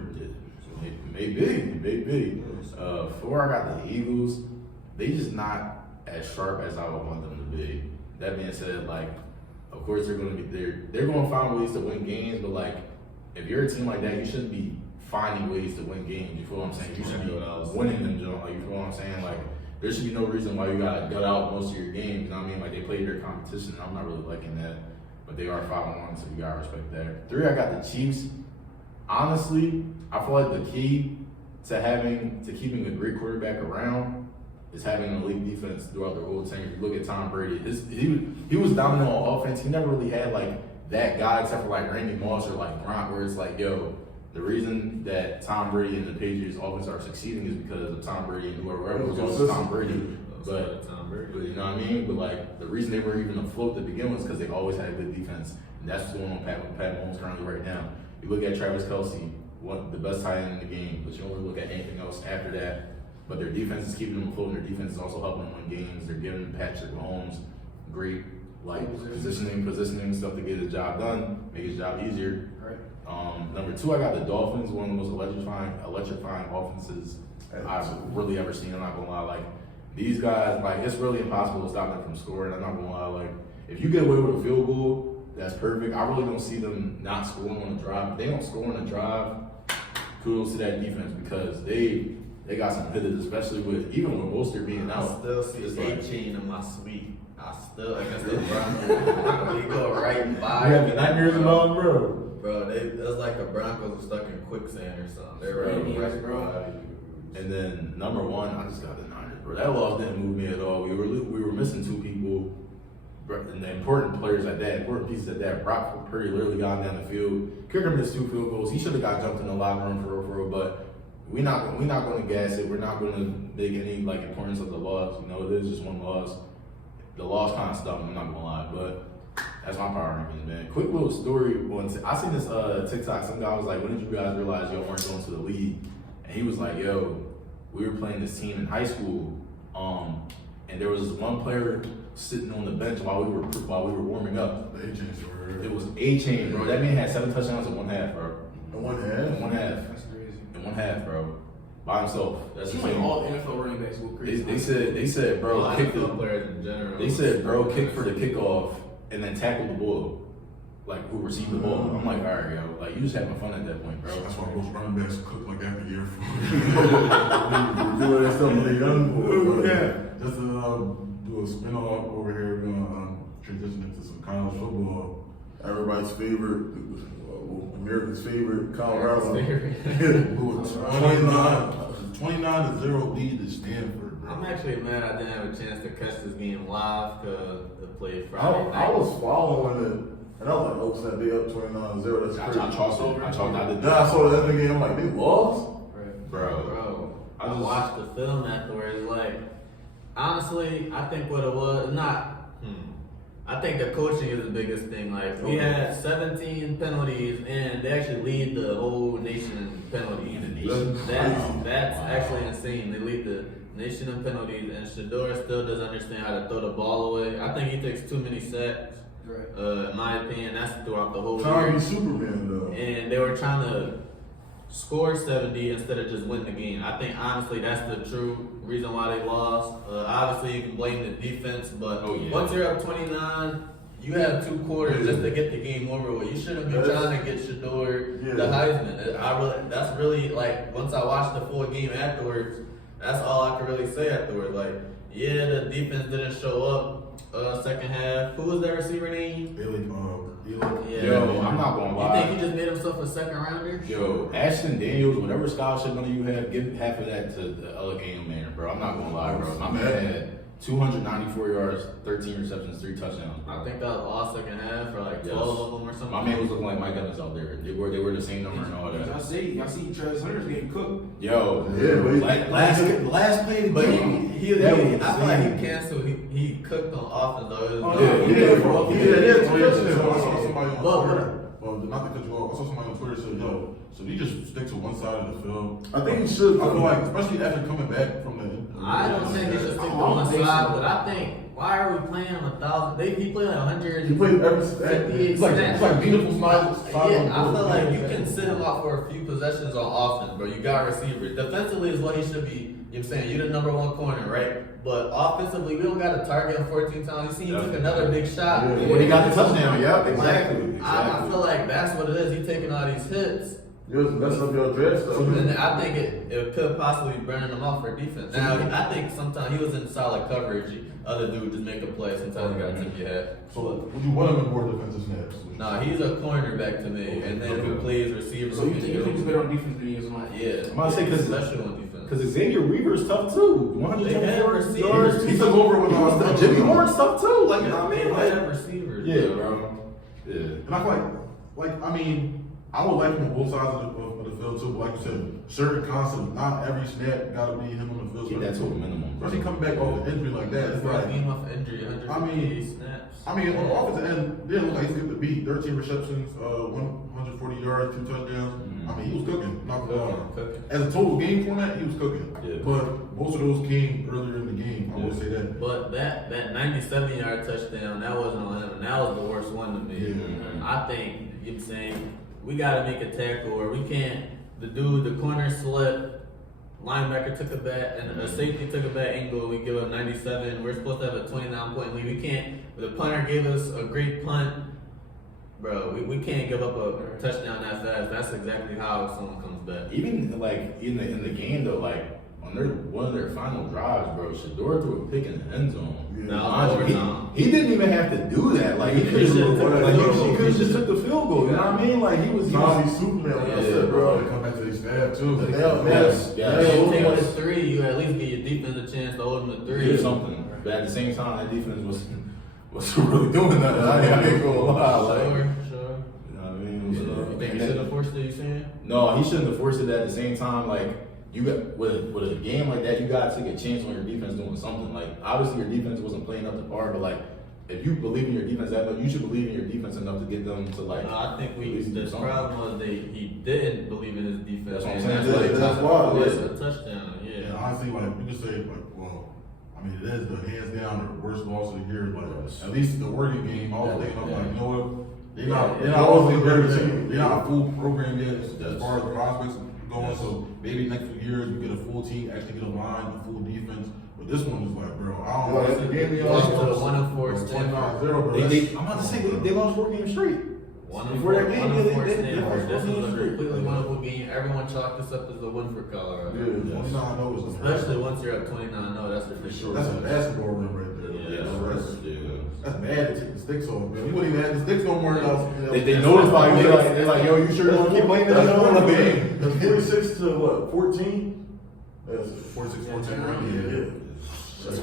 Maybe. 4, I got the Eagles. They just not as sharp as I would want them to be. That being said, like, of course they're gonna find ways to win games, but like, if you're a team like that, you shouldn't be finding ways to win games. You feel what I'm saying? You should be winning them, Joe. Like, you feel what I'm saying? Like, there should be no reason why you gotta gut out most of your games. You know what I mean? Like, they play their competition. I'm not really liking that, but they are 5-1, so you gotta respect that. 3, I got the Chiefs. Honestly, I feel like the key to keeping a great quarterback around is having an elite defense throughout the whole tenure. If you look at Tom Brady, he was dominant on offense. He never really had like that guy except for like Randy Moss or like Gronk, where it's like, yo, the reason that Tom Brady and the Patriots offense are succeeding is because of Tom Brady and whoever was always Tom Brady. But you know what I mean? But like the reason they were even afloat to begin with is because they always had a good defense. And that's what's going on with Pat Mahomes currently right now. You look at Travis Kelce, the best tight end in the game, but you only look at anything else after that. But their defense is keeping them afloat, and their defense is also helping them win games. They're giving Patrick Mahomes great like positioning stuff to get his job done, make his job easier. Right. Number 2, I got the Dolphins, one of the most electrifying offenses I've really ever seen. I'm not gonna lie. Like these guys, like it's really impossible to stop them from scoring. I'm not gonna lie. Like if you get away with a field goal, that's perfect. I really don't see them not scoring on a drive. If they don't score on a drive, kudos to that defense because they got some hitters, especially with even with Bolster being I out. still see it's the like- 18 in my suite. I still against the Broncos. We go right by. You have the nightmares about him, bro. Bro, it was like the Broncos were stuck in quicksand or something. They were Right, right bro. by. And then number one, I just got the Niners, bro. That loss didn't move me at all. We were missing two people, and the important players at that, important pieces at that. Brock Purdy literally got down the field. Kicker missed 2 field goals. He should have got jumped in the locker room for real. But we're not going to gas it. We're not going to make any like importance of the loss. You know, it is just one loss. The loss kind of stung me. I'm not gonna lie, but that's my power rankings, man. Quick little story. I seen this TikTok. Some guy was like, "When did you guys realize y'all weren't going to the league?" And he was like, "Yo, we were playing this team in high school, and there was this one player sitting on the bench while we were warming up. The A-Chains were It was A-Chain, bro. That man had 7 touchdowns in 1/2, bro. in one half. In 1/2, That's crazy. in 1/2, bro, by himself. That's Seems insane. like all NFL running backs go crazy. They said, bro, kick the players in general. They said, bro, kick for the kickoff and then tackle the ball, like who received the ball. I'm like, all right, yo, like you just having fun at that point, bro. That's why most running backs cook like after year 4. Doing that stuff when they young boys. Yeah. Just to do a spin off over here, we're gonna transition into some college football. Everybody's favorite, America's favorite, Colorado. Blew a 29-0 lead to Stanford, bro. I'm actually mad I didn't have a chance to catch this game live because it played I Friday night. was following it, and I was like, oh snap, they up 29-0. That's I crazy. chalked out the Then I saw that game, I'm like, they lost? Right. Bro, I just- watched the film afterwards. Like, honestly, I think what it was, I think the coaching is the biggest thing. Like, we had 17 penalties, and they actually lead the whole nation in penalties. That's actually insane. They lead the nation in penalties, and Shador still doesn't understand how to throw the ball away. I think he takes too many sacks. Right. In my opinion, that's throughout the whole Trying to year. be Superman, though. And they were trying to score 70 instead of just win the game. I think honestly that's the true reason why they lost. Obviously you can blame the defense, but once you're up 29, you have 2 quarters just to get the game over with. You shouldn't be trying to get Shador the Heisman. That's really like once I watched the full game afterwards, that's all I could really say afterwards. Like, yeah, the defense didn't show up second half. Who was that receiver name? Eli. Yo, I'm not gonna You lie. think he just made himself a second rounder? Yo, Ashton Daniels, whatever scholarship money you have, give half of that to the Allegheny man, bro. I'm not gonna lie, bro. My man had 294 yards, 13 receptions, 3 touchdowns. I think that was all second half for like 12 Yes. of them or something. My man was looking like Mike Evans out there. They were the same number and all I that. see Travis Hunter's getting cooked. Yo, Yeah, but last play of the But game. he That was I feel like insane. he canceled. He cooked on offense though. Oh, It was- Yeah, bro. yeah, I saw somebody on But- Twitter. Well, not to cut you off. I saw somebody on Twitter say, "Yo, so he just stick to one side of the field." I think he should. I feel like, especially after coming back from the. I don't think he should stick to I don't one think side, so. but I think why are we playing him 1,000? He played 100. He played every 58 It's like beautiful side. Yeah, I feel like you can sit him out for a few possessions on offense, bro. You got receivers. Defensively is what he should be. You know what I'm saying? You're the number 1 corner, right? But offensively, we don't got to target him 14 times. You see, he took another big shot. Yeah. When he got the touchdown, yeah, Like, exactly. I feel like that's what it is. He's taking all these hits. You was messing up your draft stuff. And I think it could possibly burn him off for defense. Now, I think sometimes he was in solid coverage. Other dude just make a play. Sometimes you got to tip your head. So would you want him in more defensive snaps? Nah, he's a cornerback to me. And then who plays receiver. So you think he's better on defense than he is on? Yeah. I'm about to say, 'cause- especially on defense. Because Xavier Weaver's tough too. They have 124 receivers. yards. He took over with Jimmy Horn's tough too. Like, you know what I They mean? Like, have receivers. yeah, bro. Yeah. And I feel like I mean, I would like him on both sides of the field too. But like you said, certain concepts, not every snap got to be him on the field. Keep that to a minimum. Especially coming back off the injury like that, it's First like. game off injury, 150 snaps. I mean, on the offensive end, yeah, it looked like he's getting the beat. 13 receptions, 140 yards, 2 touchdowns. I mean, he was cooking. Not gonna lie. Cooking. As a total game format, he was cooking. Yeah. But most of those came earlier in the game. I would say that. But that 97-yard touchdown, that wasn't on him, and that was the worst one to me. Yeah. I think, you know what I'm saying, we got to make a tackle, or we can't, the corner slip, linebacker took a bad, and a safety took a bad angle. We give up 97. We're supposed to have a 29-point lead. We can't. The punter gave us a great punt, bro. We can't give up a touchdown that fast. That's exactly how someone comes back. Even like in the game though, like on one of their final drives, bro, Shador threw a pick in the end zone. He didn't even have to do that. Like he could have just took the field goal. You know what I mean? Like he was Superman. Like I said, bro. They come back to their staff too. If you take it to 3, you at least give your defense a chance to hold them to 3. Do something. But at the same time, that defense was really doing nothing. I ain't gonna lie. Like, Sure. you know what I mean? You think he should have forced it? You saying? No, he shouldn't have forced it. At the same time, like you got with a game like that, you gotta take a chance on your defense doing something. Like obviously your defense wasn't playing up to par, but like if you believe in your defense that much, you should believe in your defense enough to get them to like. No, I think the problem was he didn't believe in his defense. That's what I'm and saying. That's why. It's a touchdown. Yeah. And honestly, like we could say, like, well, I mean, it is the hands down the worst loss of the year, but at least the Oregon game, I was thinking, like, you know what? They're not a full program yet as far as prospects going. So maybe next few years we get a full team, actually get a line, a full defense. But this one was like, bro, I don't know. That's the game we Lost lost. to 104 Stanford. 29-0, bro. I'm about to say they lost 4 games straight. Before that game, they Stanford. This was a straight. completely winnable game. Everyone chalked this up as a win for Colorado. Yeah, 29-0 is Especially once you're up 29-0, that's ridiculous. That's a basketball run right there. That's bad to take the sticks off, man. We wouldn't even have the sticks no more. They notify you. They're like, yo, you sure you want to keep playing this? That's 46 to what? 14? That's 46-14 run. Yeah. It's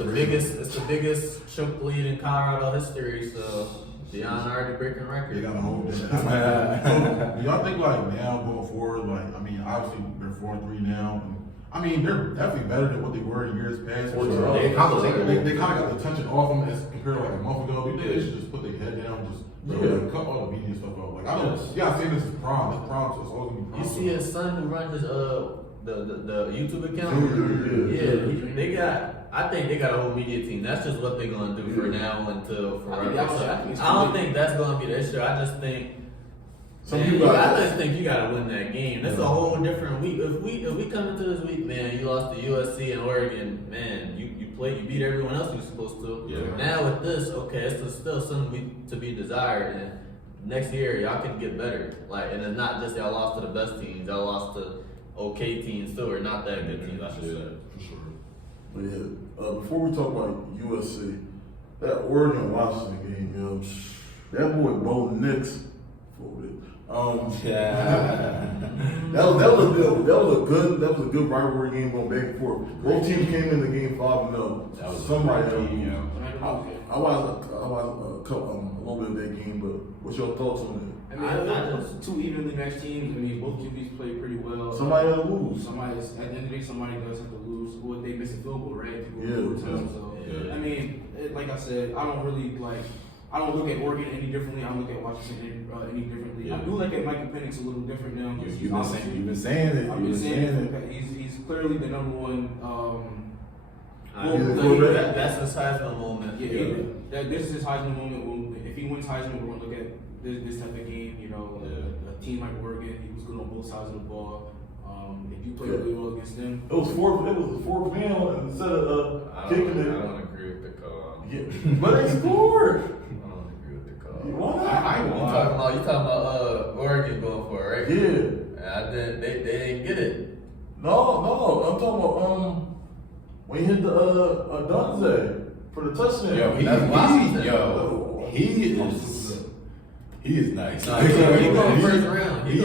the biggest choke lead in Colorado history. So Deion already breaking They record. got to hold that. So, y'all think like now going forward, like I mean, obviously they're 4-3 now. And, I mean, they're definitely better than what they were in years past. They kind of got the tension off them as compared to like a month ago. You think they should just put their head down, and just cut all the media stuff out. Like I don't, you gotta say this is prom. This prom, so it's always gonna be prom. You see his son who runs his the YouTube account. I think they got a whole media team. That's just what they're gonna do for now until forever. I don't think that's gonna be the issue. I just think. I just think you gotta win that game. That's a whole different week. If we come into this week, man, you lost to USC and Oregon, man, you beat everyone else you're supposed to. Yeah. Now with this, okay, it's still something to be desired, and next year y'all can get better. Like, and it's not just y'all lost to the best teams, y'all lost to okay teams too, or not that good teams, I should say. For sure. But yeah, before we talk about USC, that Oregon Washington game, yo, that boy Bo Nix, that was a good rivalry game going back and forth. Both teams came in the game 5-0. That was somebody a else. key, you know. I watched a little bit of that game, but what's your thoughts on I mean, it was two evenly matched teams. I mean, both QBs played pretty well. that? Somebody had to lose. At the end of the day, somebody does have to lose. Well, they miss a field goal, right? Yeah. I mean, like I said, I don't look at Oregon any differently. I don't look at Washington any differently. Yeah. I do look at Michael Penix a little different now. You've been saying it. I've been saying it. He's clearly the number one. That's his Heisman moment. Yeah. This is his Heisman moment. If he wins Heisman, we're gonna look at this type of game. You know, a team like Oregon, he was good on both sides of the ball. If you play really well against them, It was the fourth man instead of kicking it. I don't agree with the call. Yeah. But they scored. I don't agree with the call. Why not? You talking about Oregon going for it, right? Yeah. They didn't get it. No, I'm talking about when he hit the Dunze for the touchdown. He is nice. No, he's going first round. He's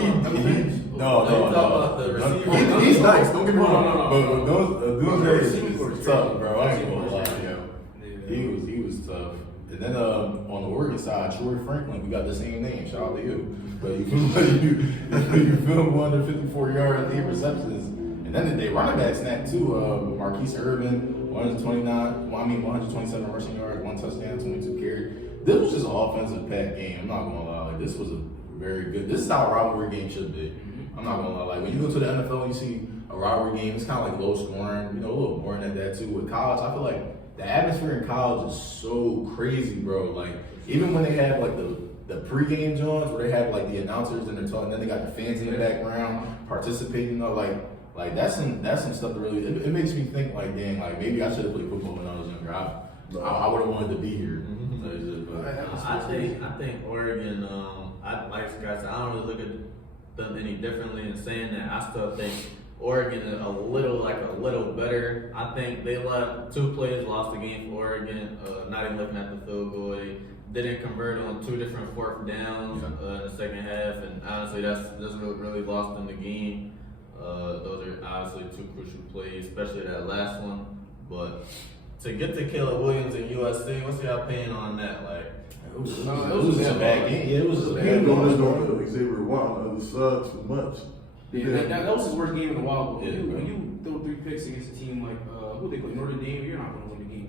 nice. Don't get me wrong. But those is tough, bro. I ain't gonna lie, yo. He was tough. And then on the Oregon side, Troy Franklin, we got the same name. Shout out to you. But you feel 154 yards, 8 receptions. And then they running back snapped too. Marquise Irvin, 127 rushing yards, 1 touchdown, 22 carries. This was just an offensive packed game. I'm not gonna lie. Like, this was a very good. This is how a rivalry game should be. I'm not gonna lie. Like, when you go to the NFL, you see a rivalry game. It's kind of like low scoring. You know, a little boring at that too. With college, I feel like the atmosphere in college is so crazy, bro. Like, even when they have like the pregame joints where they have like the announcers and they're talking, then they got the fans in the background participating. You know, like Like that's some stuff that really it makes me think like, dang, like maybe I should have played football when I was younger. I would have wanted to be here. So it's just, I think Oregon. Like Scott said, I don't really look at them any differently in saying that. I still think Oregon is a little better. I think they let 2 players lost the game for Oregon. Not even looking at the field goal, they didn't convert on 2 different 4th downs in the second half, and honestly, that's really lost them the game. Those are obviously 2 crucial plays, especially that last one. But to get to Caleb Williams and USC, what's your opinion on that? Like, it was just a bad game. Yeah, it was just a He bad doing this game. don't Xavier Wild, the sub too much. Yeah, that was his worst game in a while. But Yeah, when you throw 3 picks against a team like who they put Notre Dame, you're not going to win the game.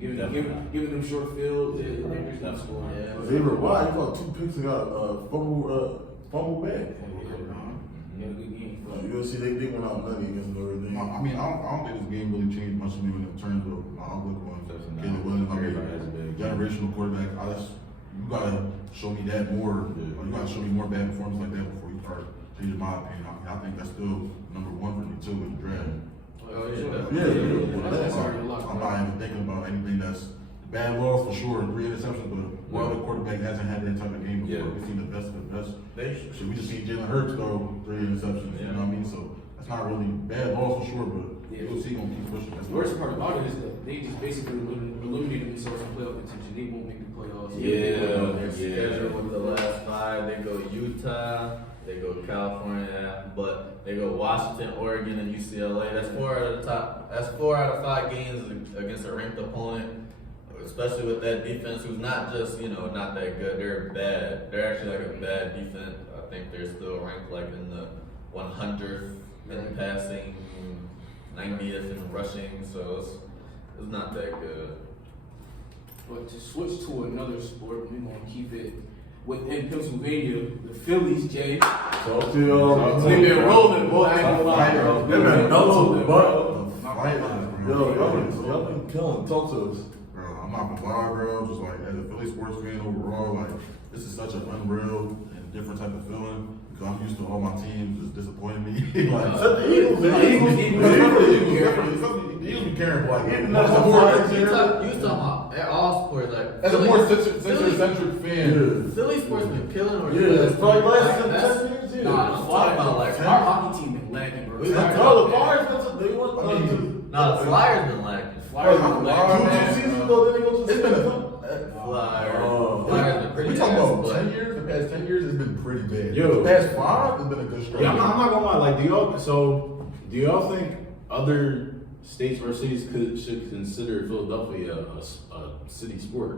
Giving them short fields, they're just not scoring. Xavier Wild, he caught 2 picks and got fumble back. He had a good game. You'll see they went out money against Notre Dame. I mean, I don't think this game really changed much for me in terms of my outlook on Caleb Williams. I mean, generational quarterback. You gotta show me that more. You gotta show me more bad performance like that before you start changing my opinion. I think that's still number 1 for me too in the draft. I'm not even thinking about anything that's bad loss for sure. 3 interceptions, but one other quarterback hasn't had that type of game before. We've seen the best of the best. We just seen Jalen Hurts throw 3 interceptions. You know what I mean? So that's not really bad loss for sure, but you'll see gonna keep pushing. The worst part about it is that they just basically eliminated themselves from playoff contention. They won't make the playoffs. their schedule with the last 5, they go Utah, they go California, but they go Washington, Oregon, and UCLA. That's 4 out of the top. That's 4 out of 5 games against a ranked opponent. Especially with that defense, who's not just not that good. They're bad. They're actually like a bad defense. I think they're still ranked like in the 100th in passing, 90th in rushing. So it's not that good. But to switch to another sport, we're gonna keep it within Pennsylvania. The Phillies, Jay. Talk to y'all. They've been rolling, boy. I ain't gonna lie, bro. They've been melting, bro. Y'all been killing. Talk to us. Bro, I'm not gonna lie, bro. Just like as a Philly sports fan overall, like this is such an unreal and different type of feeling because I'm used to all my teams just disappointing me. Like The Eagles, the Eagles be caring, but like Even as though a more You talking about all sports, like as a more centric fan. Philly sports been killing or Yeah, it's probably last Like, that's- 10 years. Nah, I'm talking about like our hockey team been lagging, bro. No, the Flyers, they went. the Flyers been lacking. Flyers Two been lagging. seasons ago, then they go to the It's been Flyers been pretty we talking ass, about but 10 years. The past 10 years, it's been pretty bad. Yo. The past 5 has been a good stretch. Yeah, I'm not gonna lie. Like, do y'all think other states or cities should consider Philadelphia a city sport?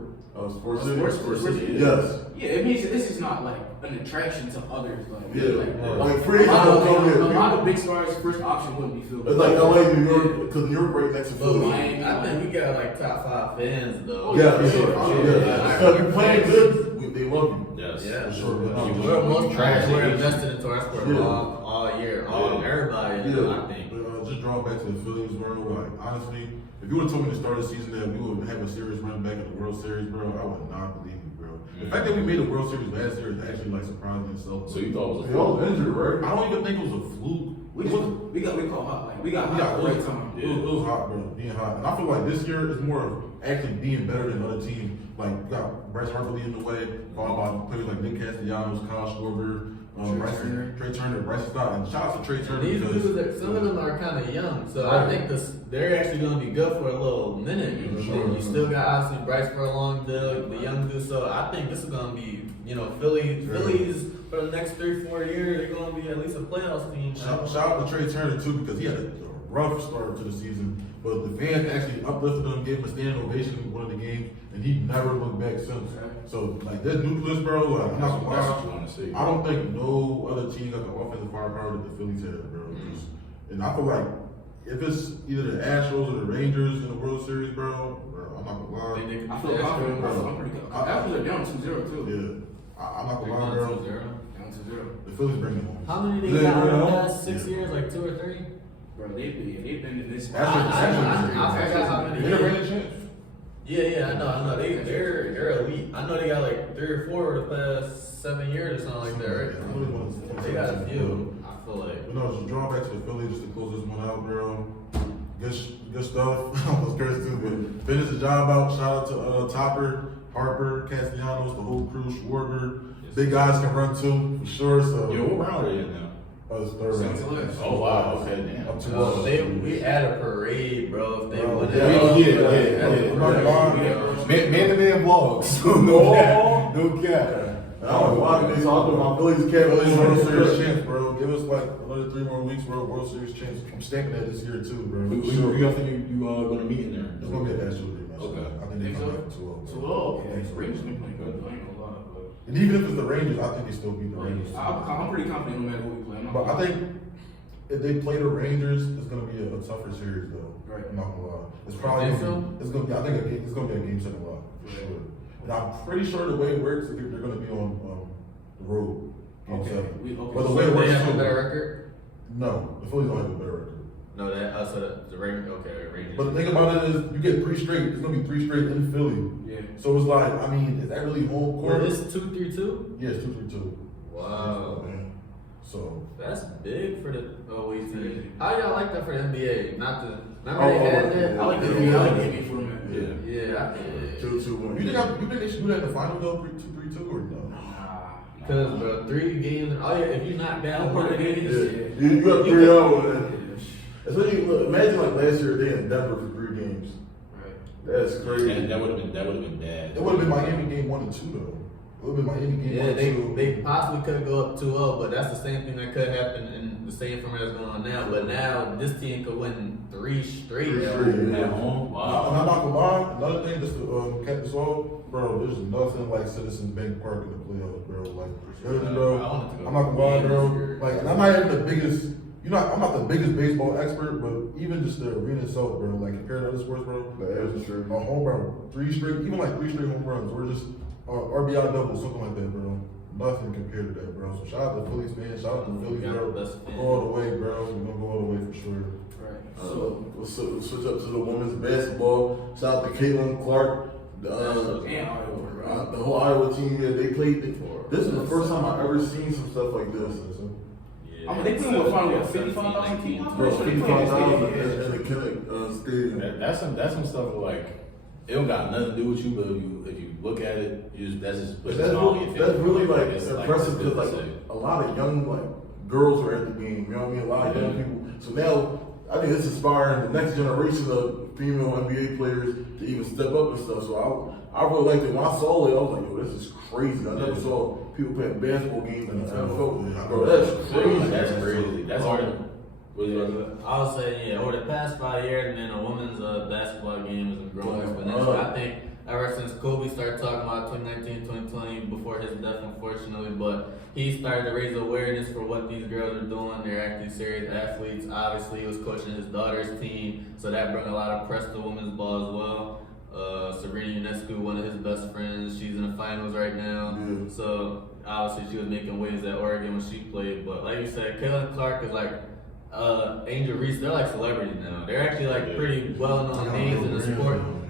Sports City. Yes. Yeah, it means that this is not like an attraction to others. Like, Yeah. like Like, free a lot of- agents don't a get- lot of big stars' first option wouldn't be Philly. It's like LA, New York, because New York right next to But Philly. I think we got like top 5 fans though. Yeah, for sure. Yeah. So if you're playing good, they love you. Yes. Yeah, For sure. We're most trash. We're invested into our sport Yeah. all year. Everybody, Yeah. I think. Just drawing back to the Phillies, bro. Like honestly, if you would have told me to start the season that we would have a serious run back in the World Series, bro, I would not believe you, bro. The fact that we made the World Series last year is actually like surprising itself. So you thought it was a They all injured, right? I don't even think it was a fluke. We call hot. Like, we got hot at the right time. It was hot, bro. Being hot. And I feel like this year is more of actually being better than other teams. Like, we got Bryce Harper leading the way, followed by players like Nick Castellanos, Kyle Schwarber, Trey Turner, Bryce Stott. And shout out to Trey Turner. These because dudes, some of them are kind of young, so I think they're actually going to be good for a little minute. You still got obviously Bryce for a long deal, the young dudes. So I think this is going to be, Phillies for the next 3-4 years. They're going to be at least a playoffs team. Shout out to Trey Turner too because he had a rough start to the season, but the fans actually uplifted him, gave him a standing ovation in one of the games, and he never looked back since. So like this nucleus, bro. Like I'm not gonna That's what you lie, want to see. I don't think no other team got the offensive firepower that the Phillies had, bro. And I feel like if it's either the Astros or the Rangers in the World Series, bro, I'm not gonna lie. I feel confident, bro. I'm pretty good. After they're down 2-0 too. Yeah, I'm not gonna lie, bro. Down 2-0. The Phillies bring it home. How many they got in the past 6 years? Like 2 or 3? Bro, they've been in this. I forgot how many. They never had a chance. Yeah, I know. They're elite. I know they got like 3 or 4 over the past 7 years or something like that, right? They got a few. feel like. But no, just draw back to the Phillies just to close this one out, bro. Good stuff. I almost cursed too, but finish the job out. Shout out to Topper, Harper, Castellanos, the whole crew, Schwarber. Big guys can run too, for sure. So Yo, what round are they in now? It's third round. Second to last. Oh wow, okay, damn. Up to We had a parade, bro. If they Bro, win yeah. it. Man vlogs. No cap. No cap. I don't know why they all doing my Phillies cap. Phillies World Series chance, bro. Give us like another 3 more weeks, bro. World Series chance. I'm stamping that this year too, bro. Who y'all think you gonna meet in there? It's gonna be a national league match. Okay. I think they come back 2-0. So, okay. Rangers been playing good. I ain't gonna lie, but And even if it's the Rangers, I think they still beat the Rangers. I'm pretty confident no matter who we play. I'm not But I gonna think if they play the Rangers, it's gonna be a tougher series though. Right. I'm not gonna lie. It's probably Think gonna be, it's gonna be. I think it's gonna be a game 7 lot for sure. And I'm pretty sure the way it works, they're gonna be on the road. Game Okay. 7. Okay. But the So way it they works have a too. better record? No, the Phillies don't have a better record. No, that us the Rangers. Okay, Rangers. But the thing about it is, you get 3 straight. It's gonna be 3 straight in Philly. Yeah. So it's like, I mean, is that really home Well, court? this 2-3-2. Yeah, it's 2-3-2. Wow. So That's big for the away team. How y'all like that for the NBA? Not the. Remember Oh, they had oh, that? yeah. I like the NBA format. yeah. Yeah, I did. 2-2-1. You think they should do that in the final though? 2-3-2 or no? Because bro, 3 games. Oh yeah, if you're not down one of these, You got 3 out with that. Especially imagine like last year they in Denver for 3 games. Right. That's crazy. That would have been bad. It would have been Miami game 1 and 2 though. It would have been Miami game 1 yeah, and 2. they possibly could go up 2-0, but that's the same thing that could happen in the same format that's going on now. But now this team could win 3 straight. 3 straight. At home, And wow. I'm not gonna lie, another thing just to cap this off, bro, there's nothing like Citizens Bank Park in the playoffs, bro. Like, seriously, bro, I wanted to go I'm not gonna lie, bro. this year. Like, and I'm not even the biggest, I'm not the biggest baseball expert, but even just the arena itself, bro, like compared to other sports, bro, That's true. a home run, 3 straight, even like 3 straight home runs, or just RBI doubles, something like that, bro. Nothing compared to that, bro. So shout out to Phillies fans, shout out to Phillies, got bro. the best fans. Go all the way, bro. We're gonna go all the way for sure. Right. We'll switch up to the women's basketball. Shout out to Caitlin Clark. And Iowa, right? The whole Iowa team here, they played. This is the first time I've ever seen some stuff like this. Yeah, I mean, they put in what, finally, what, 55,000 people? Bro, They playing 55,000 in the in the Kinnick Stadium. That's some stuff like it don't got nothing to do with you, but if you look at it, that's just But that's really like It's impressive because like business. a lot of young girls are at the game. You know what I mean? A lot of young people. So now I think it's inspiring the next generation of female NBA players to even step up and stuff. So I really liked it. When I saw it, I was like, yo, this is crazy. I never saw people playing basketball games in the NFL. Bro, that's crazy. That's crazy. That's hard. I would say, yeah, over the past 5 years, man, a women's basketball game has been growing exponentially. I think ever since Kobe started talking about 2019, 2020, before his death, unfortunately, but he started to raise awareness for what these girls are doing. They're actually serious athletes. Obviously, he was coaching his daughter's team, so that brought a lot of press to women's ball as well. Sabrina Ionescu, one of his best friends, she's in the finals right now. Yeah. So obviously, she was making waves at Oregon when she played. But like you said, Caitlin Clark is like Angel Reese. They're like celebrities now. They're actually like pretty well-known names in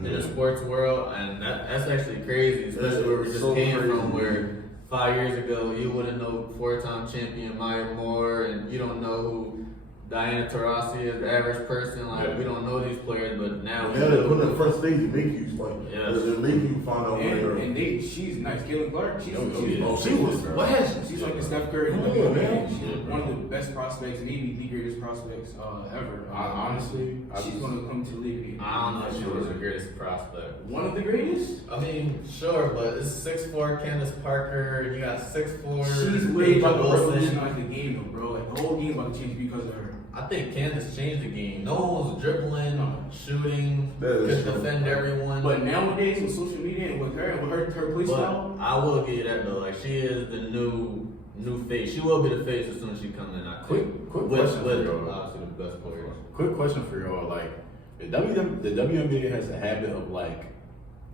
the sports world, and that's actually crazy, especially where we just So came crazy. from. Where 5 years ago you wouldn't know 4-time champion Maya Moore, and you don't know who Diana Taurasi is, the average person. Like we don't know these players, but now we Yeah, they put do. in the front stage to make you like, Yes. they make you find out where they're. And she's nice. Caitlin Clark, she was flash. She's like the Steph Curry. Yeah, man. She's one of the best prospects, maybe the greatest prospects ever. Honestly, she's going to come to the league. I don't know if she was the greatest prospect. One of the greatest? I mean, sure, but it's 6'4" Candace Parker, and you got 6'4" She's way about to Wilson. revolutionize the game, though, bro. Like, the whole game's about to change because of her. I think Candace changed the game. No one was dribbling, shooting, That is could true. defend everyone. But nowadays with social media and with her play But style, I will give you that though. Like she is the new face. She will be the face as soon as she comes in. I think. Quick with question for y'all. obviously the best players. Quick question for y'all. Like, the WNBA has a habit of like,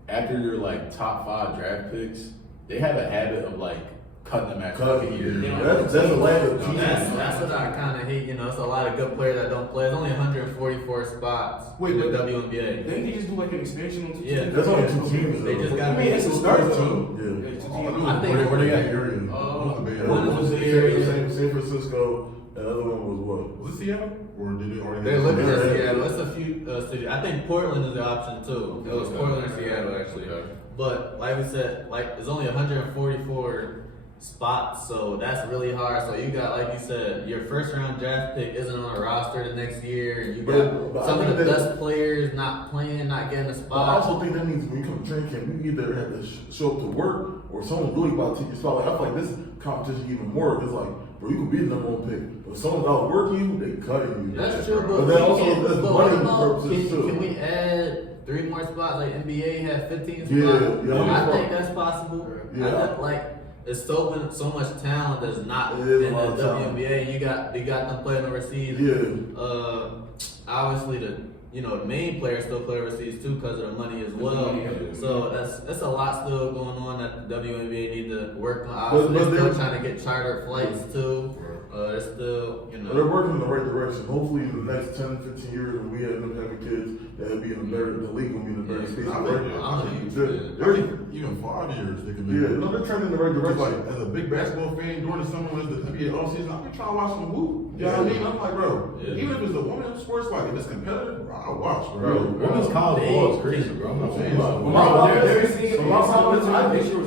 after your like top 5 draft picks, they have a habit of like cutting them after like a year. That's a lack of team. That's what I kind of hate. You know, it's a lot of good players that don't play. There's only 144 spots in the WNBA. Didn't they just do like an expansion on 2 Yeah, teams? That's only 2 teams. They just got. I mean, it's a start Yeah. too. Yeah, 2 teams. I think Where they got area? One was the area. San Francisco, and the other one was what? Was it Seattle? Or did it already? They're looking at Yeah. Seattle. It's a few cities. I think Portland is the option too. It was Portland or Seattle actually. Okay. But like we said, like there's only 144 spots, so that's really hard. So you got, like you said, your first round draft pick isn't on a roster the next year, and you got But some I of the think that- best players not playing, not getting a But I spot. also think that means when you come to training camp, you either have to show up to work or someone really about to take your spot. Like, I feel like this competition even more. It's like, bro, you can be the number one pick, but if someone's out working you, they cutting you. That's true, But then we also can't- there's but what money about- purposes too. Can we add 3 more spots? Like NBA had 15 spots. Yeah, I think that's possible. Yeah. I think, like there's so much talent that's not It in is the a lot of talent. WNBA. You got them playing overseas. Yeah. Obviously the main players still play overseas too because of the money as well. So that's a lot still going on that the WNBA need to work on. Obviously, But they're still they're- trying to get chartered flights too. They're still They're working in the right direction. Hopefully, in the next 10, 15 years, when we end up having kids, that'll be in the league will be in the better space. I They're- think- I'm a huge fan. I think even 5 years they could be. Yeah, no, they're trending in the right Because direction. like as a big basketball fan during the summer when it's the NBA off season, I've been trying to watch some hoop. You know what I mean? I'm like, bro, Yeah. even if it's a women's sports, like if it's competitive, I'll watch, bro. Bro, women's college ball is crazy, bro. I'm not saying Well, so.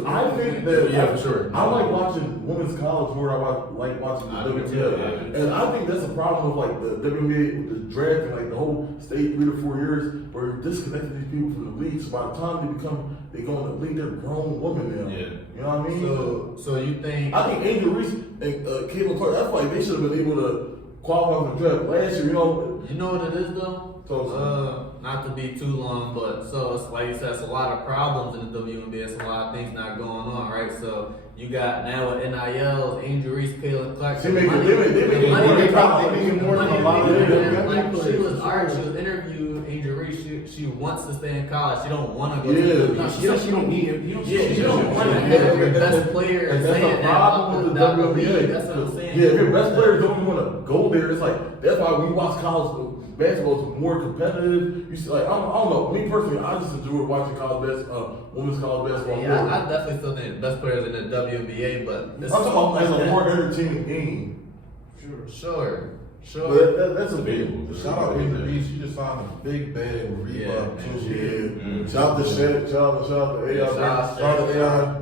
I think that Yeah, for sure. I like watching women's college more than I like watching the I do too, WNBA. yeah. And I think that's a problem with like the WNBA with the draft and like the whole state 3 to 4 years where you're disconnecting these people from the league. So by the time they go in the league, they're grown women now. Yeah. You know what I mean? So you think? I think Angel Reese and Caitlin Clark, I feel like they should have been able to qualify for the draft last year. You know what it is though? Not to be too long, but so it's like you said, it's a lot of problems in the WNBA. It's a lot of things not going on, right? So you got now with NILs, Angel Reese, Caitlin Clark. They make it more than a lot of Like players. she was interviewed, Angel Reese. She wants to stay in college. She don't want to go Yeah. to the No, she said she don't need it. You you don't want to Yeah. have your best player And that's saying the that problem with the about the WNBA. league. That's what I'm saying. Yeah, if your best players don't want to go there, it's like that's why when you watch college basketball, it's more competitive. You see, like I don't know. Me personally, I just enjoy watching women's college basketball. Yeah, more. I definitely still think the best players in the WNBA, but I'm talking about as a more entertaining game. Sure. But that's a Debatable. big. Shout out to Angel Reese, she just signed a big bag with Yeah, Reebok. man. Yeah. Shout out to Shaq, shout out to AI, shout out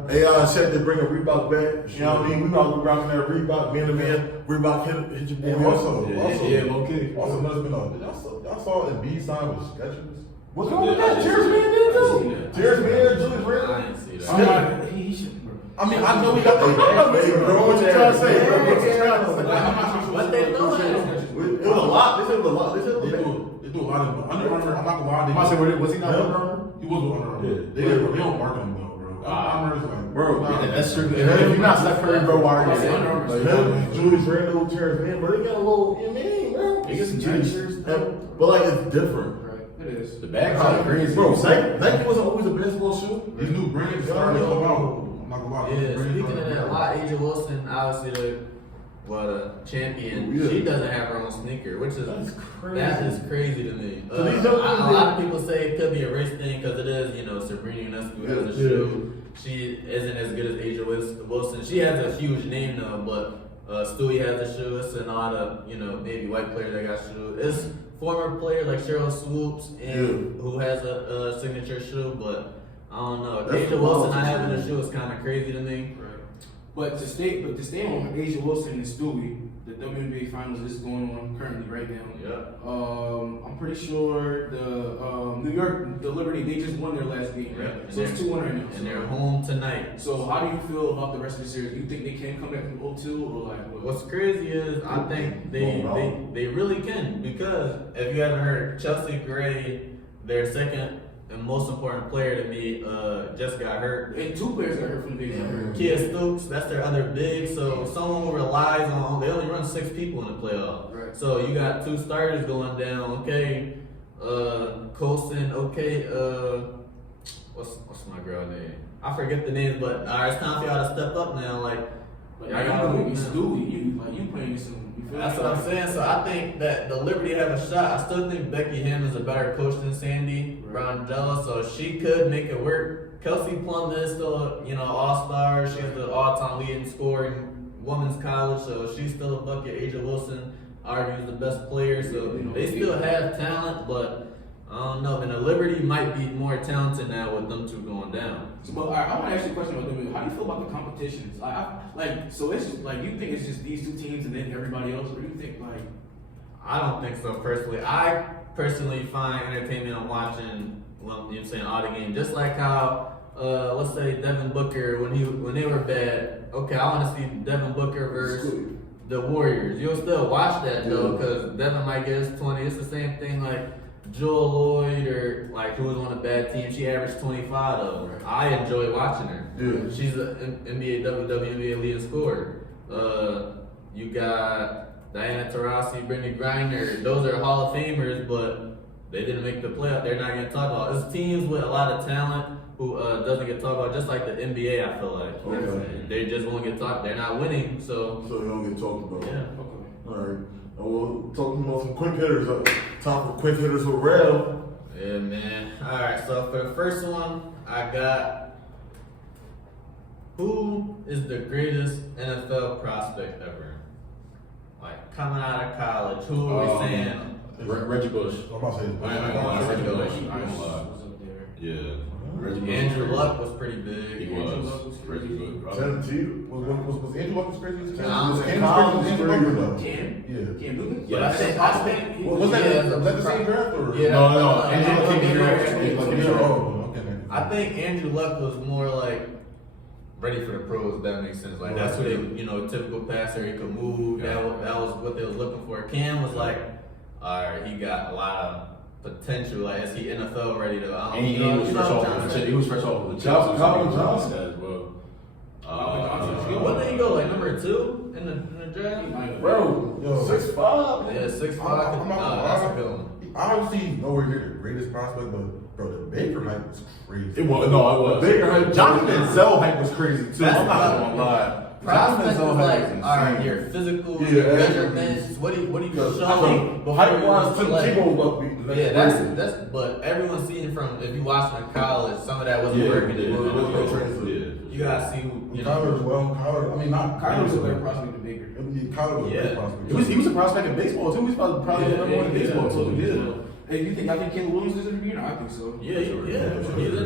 to AI and Shaq to bring a Reebok back. You know what I mean? We about to be rocking that Reebok, man to man. Reebok hit your And boy. also, okay. also another thing, y'all saw Embiid sign with Skechers? What's going on with that? Terrence Mann did too. Terrence Mann, Julius I Randle. didn't see that. I'm not, he should, bro. I mean, I know we got the What you trying to say, bro? What you trying to say? What they doing? It was a lot. They said it was a lot. They said it was a lot. They do a lot of Under Armour. I'm not gonna lie. I said, was he not Under Armour? He was with Under Armour. Yeah. They don't market him well, bro. Under Armour is like, Bro, nah, That's strictly. If you're not Steph Curry, bro, why are you Under saying? Armour. Like him, Julius Randle, Terrence Mann, but they got a little, you know what I mean, bro? They get some t-shirts. But like, it's different. Right, it is. The bags are crazy. Bro, Nike wasn't always a basketball shoe. These new brands starting to come out. I'm not gonna lie. Yeah, these brands speaking starting of to that, come why out. Asia Wilson, obviously the champion, Yeah. she doesn't have her own sneaker, which is That's crazy. that is crazy to me. So these young A women- lot of people say it could be a race thing because it is, Sabrina Ionescu has a Yeah. shoe. She isn't as good as Asia Wilson. She has a huge name though, but Stewie has a shoe. It's a lot of maybe white players that got shoes. It's former players like Cheryl Swoops and who has a signature shoe, but I don't know. That's Asia the Wilson most not having a crazy. shoe is kind of crazy to me. Right. But to stay on Asia Wilson and Stewie, the WNBA finals is going on currently right now. Yeah. I'm pretty sure the New York, the Liberty, they just won their last game, right? Yeah. So it's 2-1 right now. And they're home tonight. So how do you feel about the rest of the series? Do you think they can come back from 0-2 or like what? What's crazy is I think they really can, because if you haven't heard, Chelsea Gray, their second and most important player to me, just got hurt. And 2 players got hurt from the game. Kia Stoops, that's their other big. So someone who relies on, they only run 6 people in the playoff. Right. So you got 2 starters going down. Okay, Colson. Okay, what's my girl name? I forget the names, but it's time for y'all to step up now. Like, But y'all now gotta you move with now. Stewie, you playing with some. You feel That's like- what I'm saying. So I think that the Liberty have a shot. I still think Becky Hammond is a better coach than Sandy Rondella, so she could make it work. Kelsey Plum is still, all-star. She's the all-time leading scoring women's college, so she's still a bucket. Aja Wilson argues the best player, so they still have talent, but I don't know. And the Liberty might be more talented now with them two going down. So, but all right, I want to ask you a question about them. How do you feel about the competitions? So it's just, like, you think it's just these two teams and then everybody else, or do you think like? I don't think so personally. I personally find entertainment in watching, well, you know what I'm saying, all the games. Just like how, let's say Devin Booker when they were bad. Okay, I want to see Devin Booker versus the Warriors. You'll still watch that though, because Devin might get his 20. It's the same thing like Joel Lloyd or like who was on a bad team. She averaged 25 though. I enjoy watching her. Yeah. She's an NBA, WNBA leading scorer. You got Diana Taurasi, Brittany Griner. Those are Hall of Famers, but they didn't make the playoff. They're not getting talked about. It's teams with a lot of talent who doesn't get talked about, just like the NBA. I feel like they just won't get talked. They're not winning, so So you don't get talked about. yeah. Okay. All right. Well, talking about some quick hitters. Time for quick hitters with Rev. Yeah, man. All right. So for the first one, I got who is the greatest NFL prospect ever? Like coming out of college, who are we saying? Reggie Bush. I'm about to say. I ain't gonna lie, Reggie Bush. Reggie I ain't gonna Bush lie. was up there. Yeah. Reggie Bush. Andrew Luck was pretty big. He Andrew was. Luck was Reggie crazy. Bush. Was Andrew Luck as crazy as Nah, Was in Andrew college Andrew was Luck crazy. though? Cam? Yeah. Cam Newton? Yeah, But I that's think it. I think Was that the same draft or? Yeah. No, no. Andrew Andrew Luck came Luck here. came Andrew Luck came Yeah, here. oh, okay. I think Andrew Luck was more like ready for the pros, if that makes sense. Like that's what they, typical passer, he could move. That was what they was looking for. Cam was like, all right, he got a lot of potential. Like, is he NFL ready to? And he was fresh off the. He was fresh off the. Calvin Johnson as well. What did he go like number 2 in the draft? Bro, Yo. 6'5". Yeah, 6'5". I'm not gonna That's a lie. good one. Obviously, nowhere near the greatest prospect, but bro, the Baker hype was crazy. It was no, it was. Baker hype- Jonathan Denzel hype was crazy too. That's I'm not not- gonna lie. Prospect is Jonathan Denzel like, hype was all right, insane. your physical, Yeah, your yeah. measurements. What do you Because show? I think before hype you wise, Tim play? Tebow Luck beat the Yeah, next that's but everyone's seeing from if you watch in college, some of that wasn't Yeah, working. yeah, anymore. yeah. You gotta see who Kyler as well. Kyler, I mean, not Kyler was a better Kyler. prospect than Baker. Kyler was a Yeah. great prospect. He was a prospect in baseball too. He was probably the number one in baseball too. Yeah. Hey, you think Caleb Williams deserves to be here? I think so. Yeah,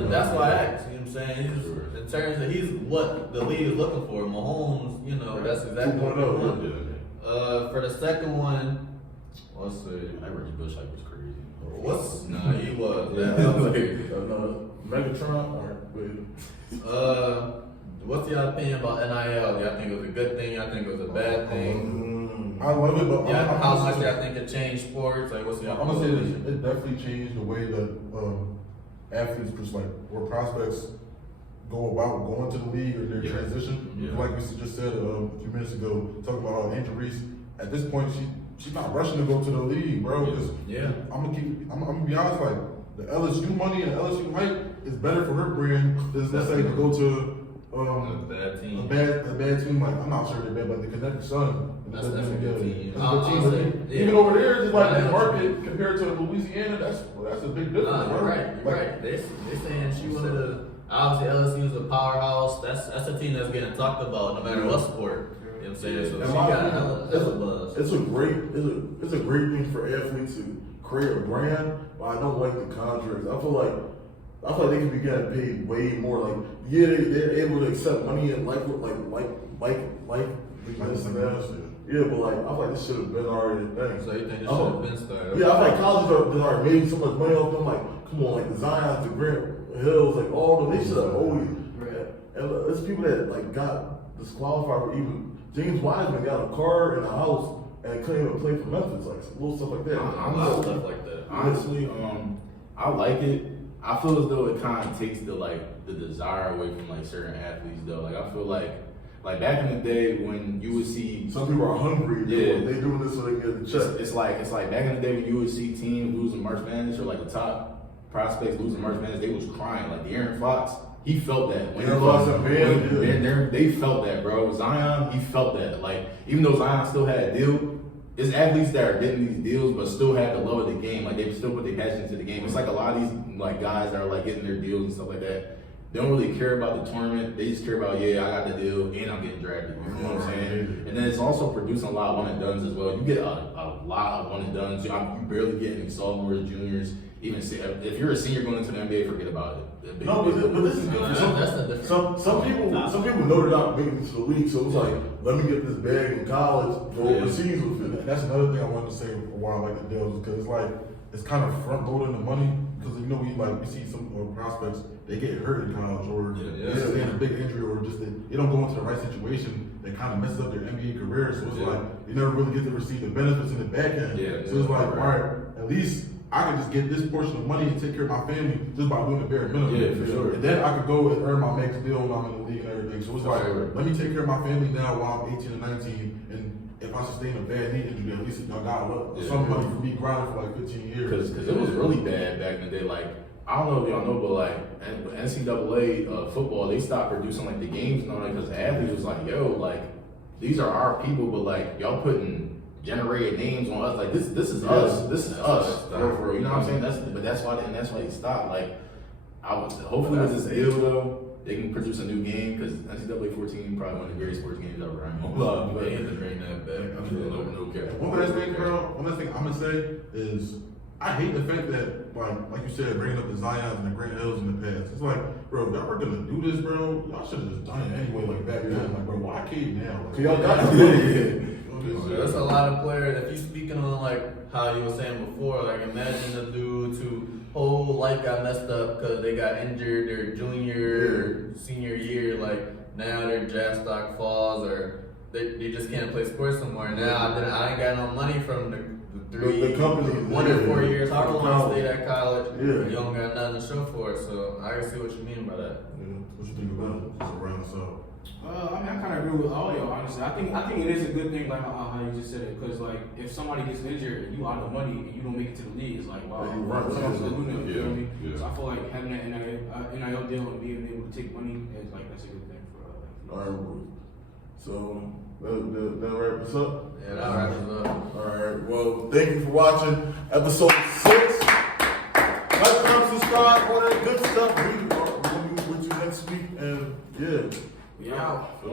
that's why I asked. You know what I'm saying? He's, in terms of he's what the league is looking for. Mahomes, that's exactly what they want. For the second one, let's see. That Reggie Bush hype was crazy. Nah, he was. Megatron or What's y'all opinion about NIL? Y'all think it was a good thing? Y'all think it was a bad thing? I love it, but Yeah, how I'm much gonna y'all think it changed sports? Like, what's y'all? I'm gonna say this, it definitely changed the way that athletes, or prospects go about going to the league or their Yeah. transition. Yeah. Like we just said a few minutes ago, talking about how Angel Reese, at this point, she's not rushing to go to the league, bro. Because Yeah. I'm gonna be honest, like the LSU money and LSU hype is better for her brand than let's say to go to A bad a team. bad team. Like I'm not sure they're bad, but the Connecticut Sun. That's a good team. That's a good I'll team. say, yeah. Even over there, just like Yeah. the market compared to Louisiana, that's a big difference. Nah, bro. you're right. You're Like, right. They saying she one of the obviously LSU is a powerhouse. That's a team that's getting talked about no matter what sport. You know what I'm saying? So And she my got opinion, hella buzz. it's a great thing for athletes to create a brand, but I don't like the contracts. I feel like they could be getting paid way more. Like, yeah, they're able to accept money and like this and that. Yeah, but like I feel like this should have been already a thing. So you think it should have been started? Yeah, I feel like colleges are already made so much money off them. Like, come on, like the Zions, the Grant Hills, like all of them, they should have always. And there's people that like got disqualified for even James Wiseman got a car and a house and couldn't even play for Memphis, like little stuff like that. A lot of stuff like that. Honestly, I like it. I feel as though it kind of takes the desire away from like certain athletes though. Like I feel like back in the day when you would see Some people are hungry. Yeah. They doing this so they can get the check. it's like back in the day when you would see teams losing March Madness or like the top prospects losing March Madness, they was crying. Like De'Aaron Fox, he felt that. When De'Aaron Fox and Bam, they felt that, bro. Zion, he felt that. Like even though Zion still had a deal, it's athletes that are getting these deals but still have the love of the game. Like they still put their passion into the game. It's like a lot of these like guys that are like getting their deals and stuff like that. They don't really care about the tournament. They just care about, yeah, I got the deal and I'm getting drafted. You know what I'm saying? And then it's also producing a lot of one and dones as well. You get a lot of one and dones. You barely get any sophomores, juniors. Even if you're a senior going into the NBA, forget about it. No, but this is good. That's the difference. Some people know they're not making it to the league, so it's like, let me get this bag in college, go overseas with it. And that's another thing I wanted to say why I like the deals, because it's like it's kind of front loading the money. Because you know we see some prospects, they get hurt in college or they sustain a big injury or just they don't go into the right situation that kind of messes up their NBA career. So it's like you never really get to receive the benefits in the back end. So it's like, all right, at least I can just get this portion of money and take care of my family just by doing the bare minimum. Yeah, for sure. And then I could go and earn my max deal when I'm in the league and everything. So it's like, let me take care of my family now while I'm 18 and 19. And if I sustain a bad knee injury, at least I got some money for me grinding for like 15 years. Because it was really bad back in the day. Like, I don't know if y'all know, but like NCAA football, they stopped producing like the games and all that because the athletes was like, yo, like these are our people, but like y'all putting generated names on us. Like this is us. This is us. For, you know what I'm saying? That's why they stopped. Like hopefully with this deal though, they can produce a new game because NCAA 14 probably one of the greatest sports games ever. I ain't gonna lie, but They need to bring that back. no cap. One last thing I'm gonna say is I hate the fact that like you said, bringing up the Zions and the Grant Hills in the past. It's like, bro, y'all were gonna do this, bro. Y'all should have just done it anyway, like back then. Like, bro, why cave now? Like, Y'all got it. That's a lot of players. If you speaking on like how you were saying before, like imagine the dudes who whole life got messed up because they got injured their junior or senior year. Like now their draft stock falls or they just can't play sports anymore. Now I ain't got no money from the company, 1 or 4 years. How long college. stayed at college? Yeah. You don't got nothing to show for it. So I can see what you mean by that. What you think about it? Just around us up. I mean, I kind of agree with all y'all, honestly. I think it is a good thing, like how you just said it, because like if somebody gets injured and you out of money and you don't make it to the league, it's like wow, Yeah, you're right. what else to do now? You know what I mean? Yeah. So I feel like having that NIL deal and being able to take money is like that's a good thing for. All right, so that wrap us up. Yeah, that wraps us up. All right. Well, thank you for watching episode 6. Like, comment, subscribe, all that good stuff. We're gonna be with you next week, and yeah. We out.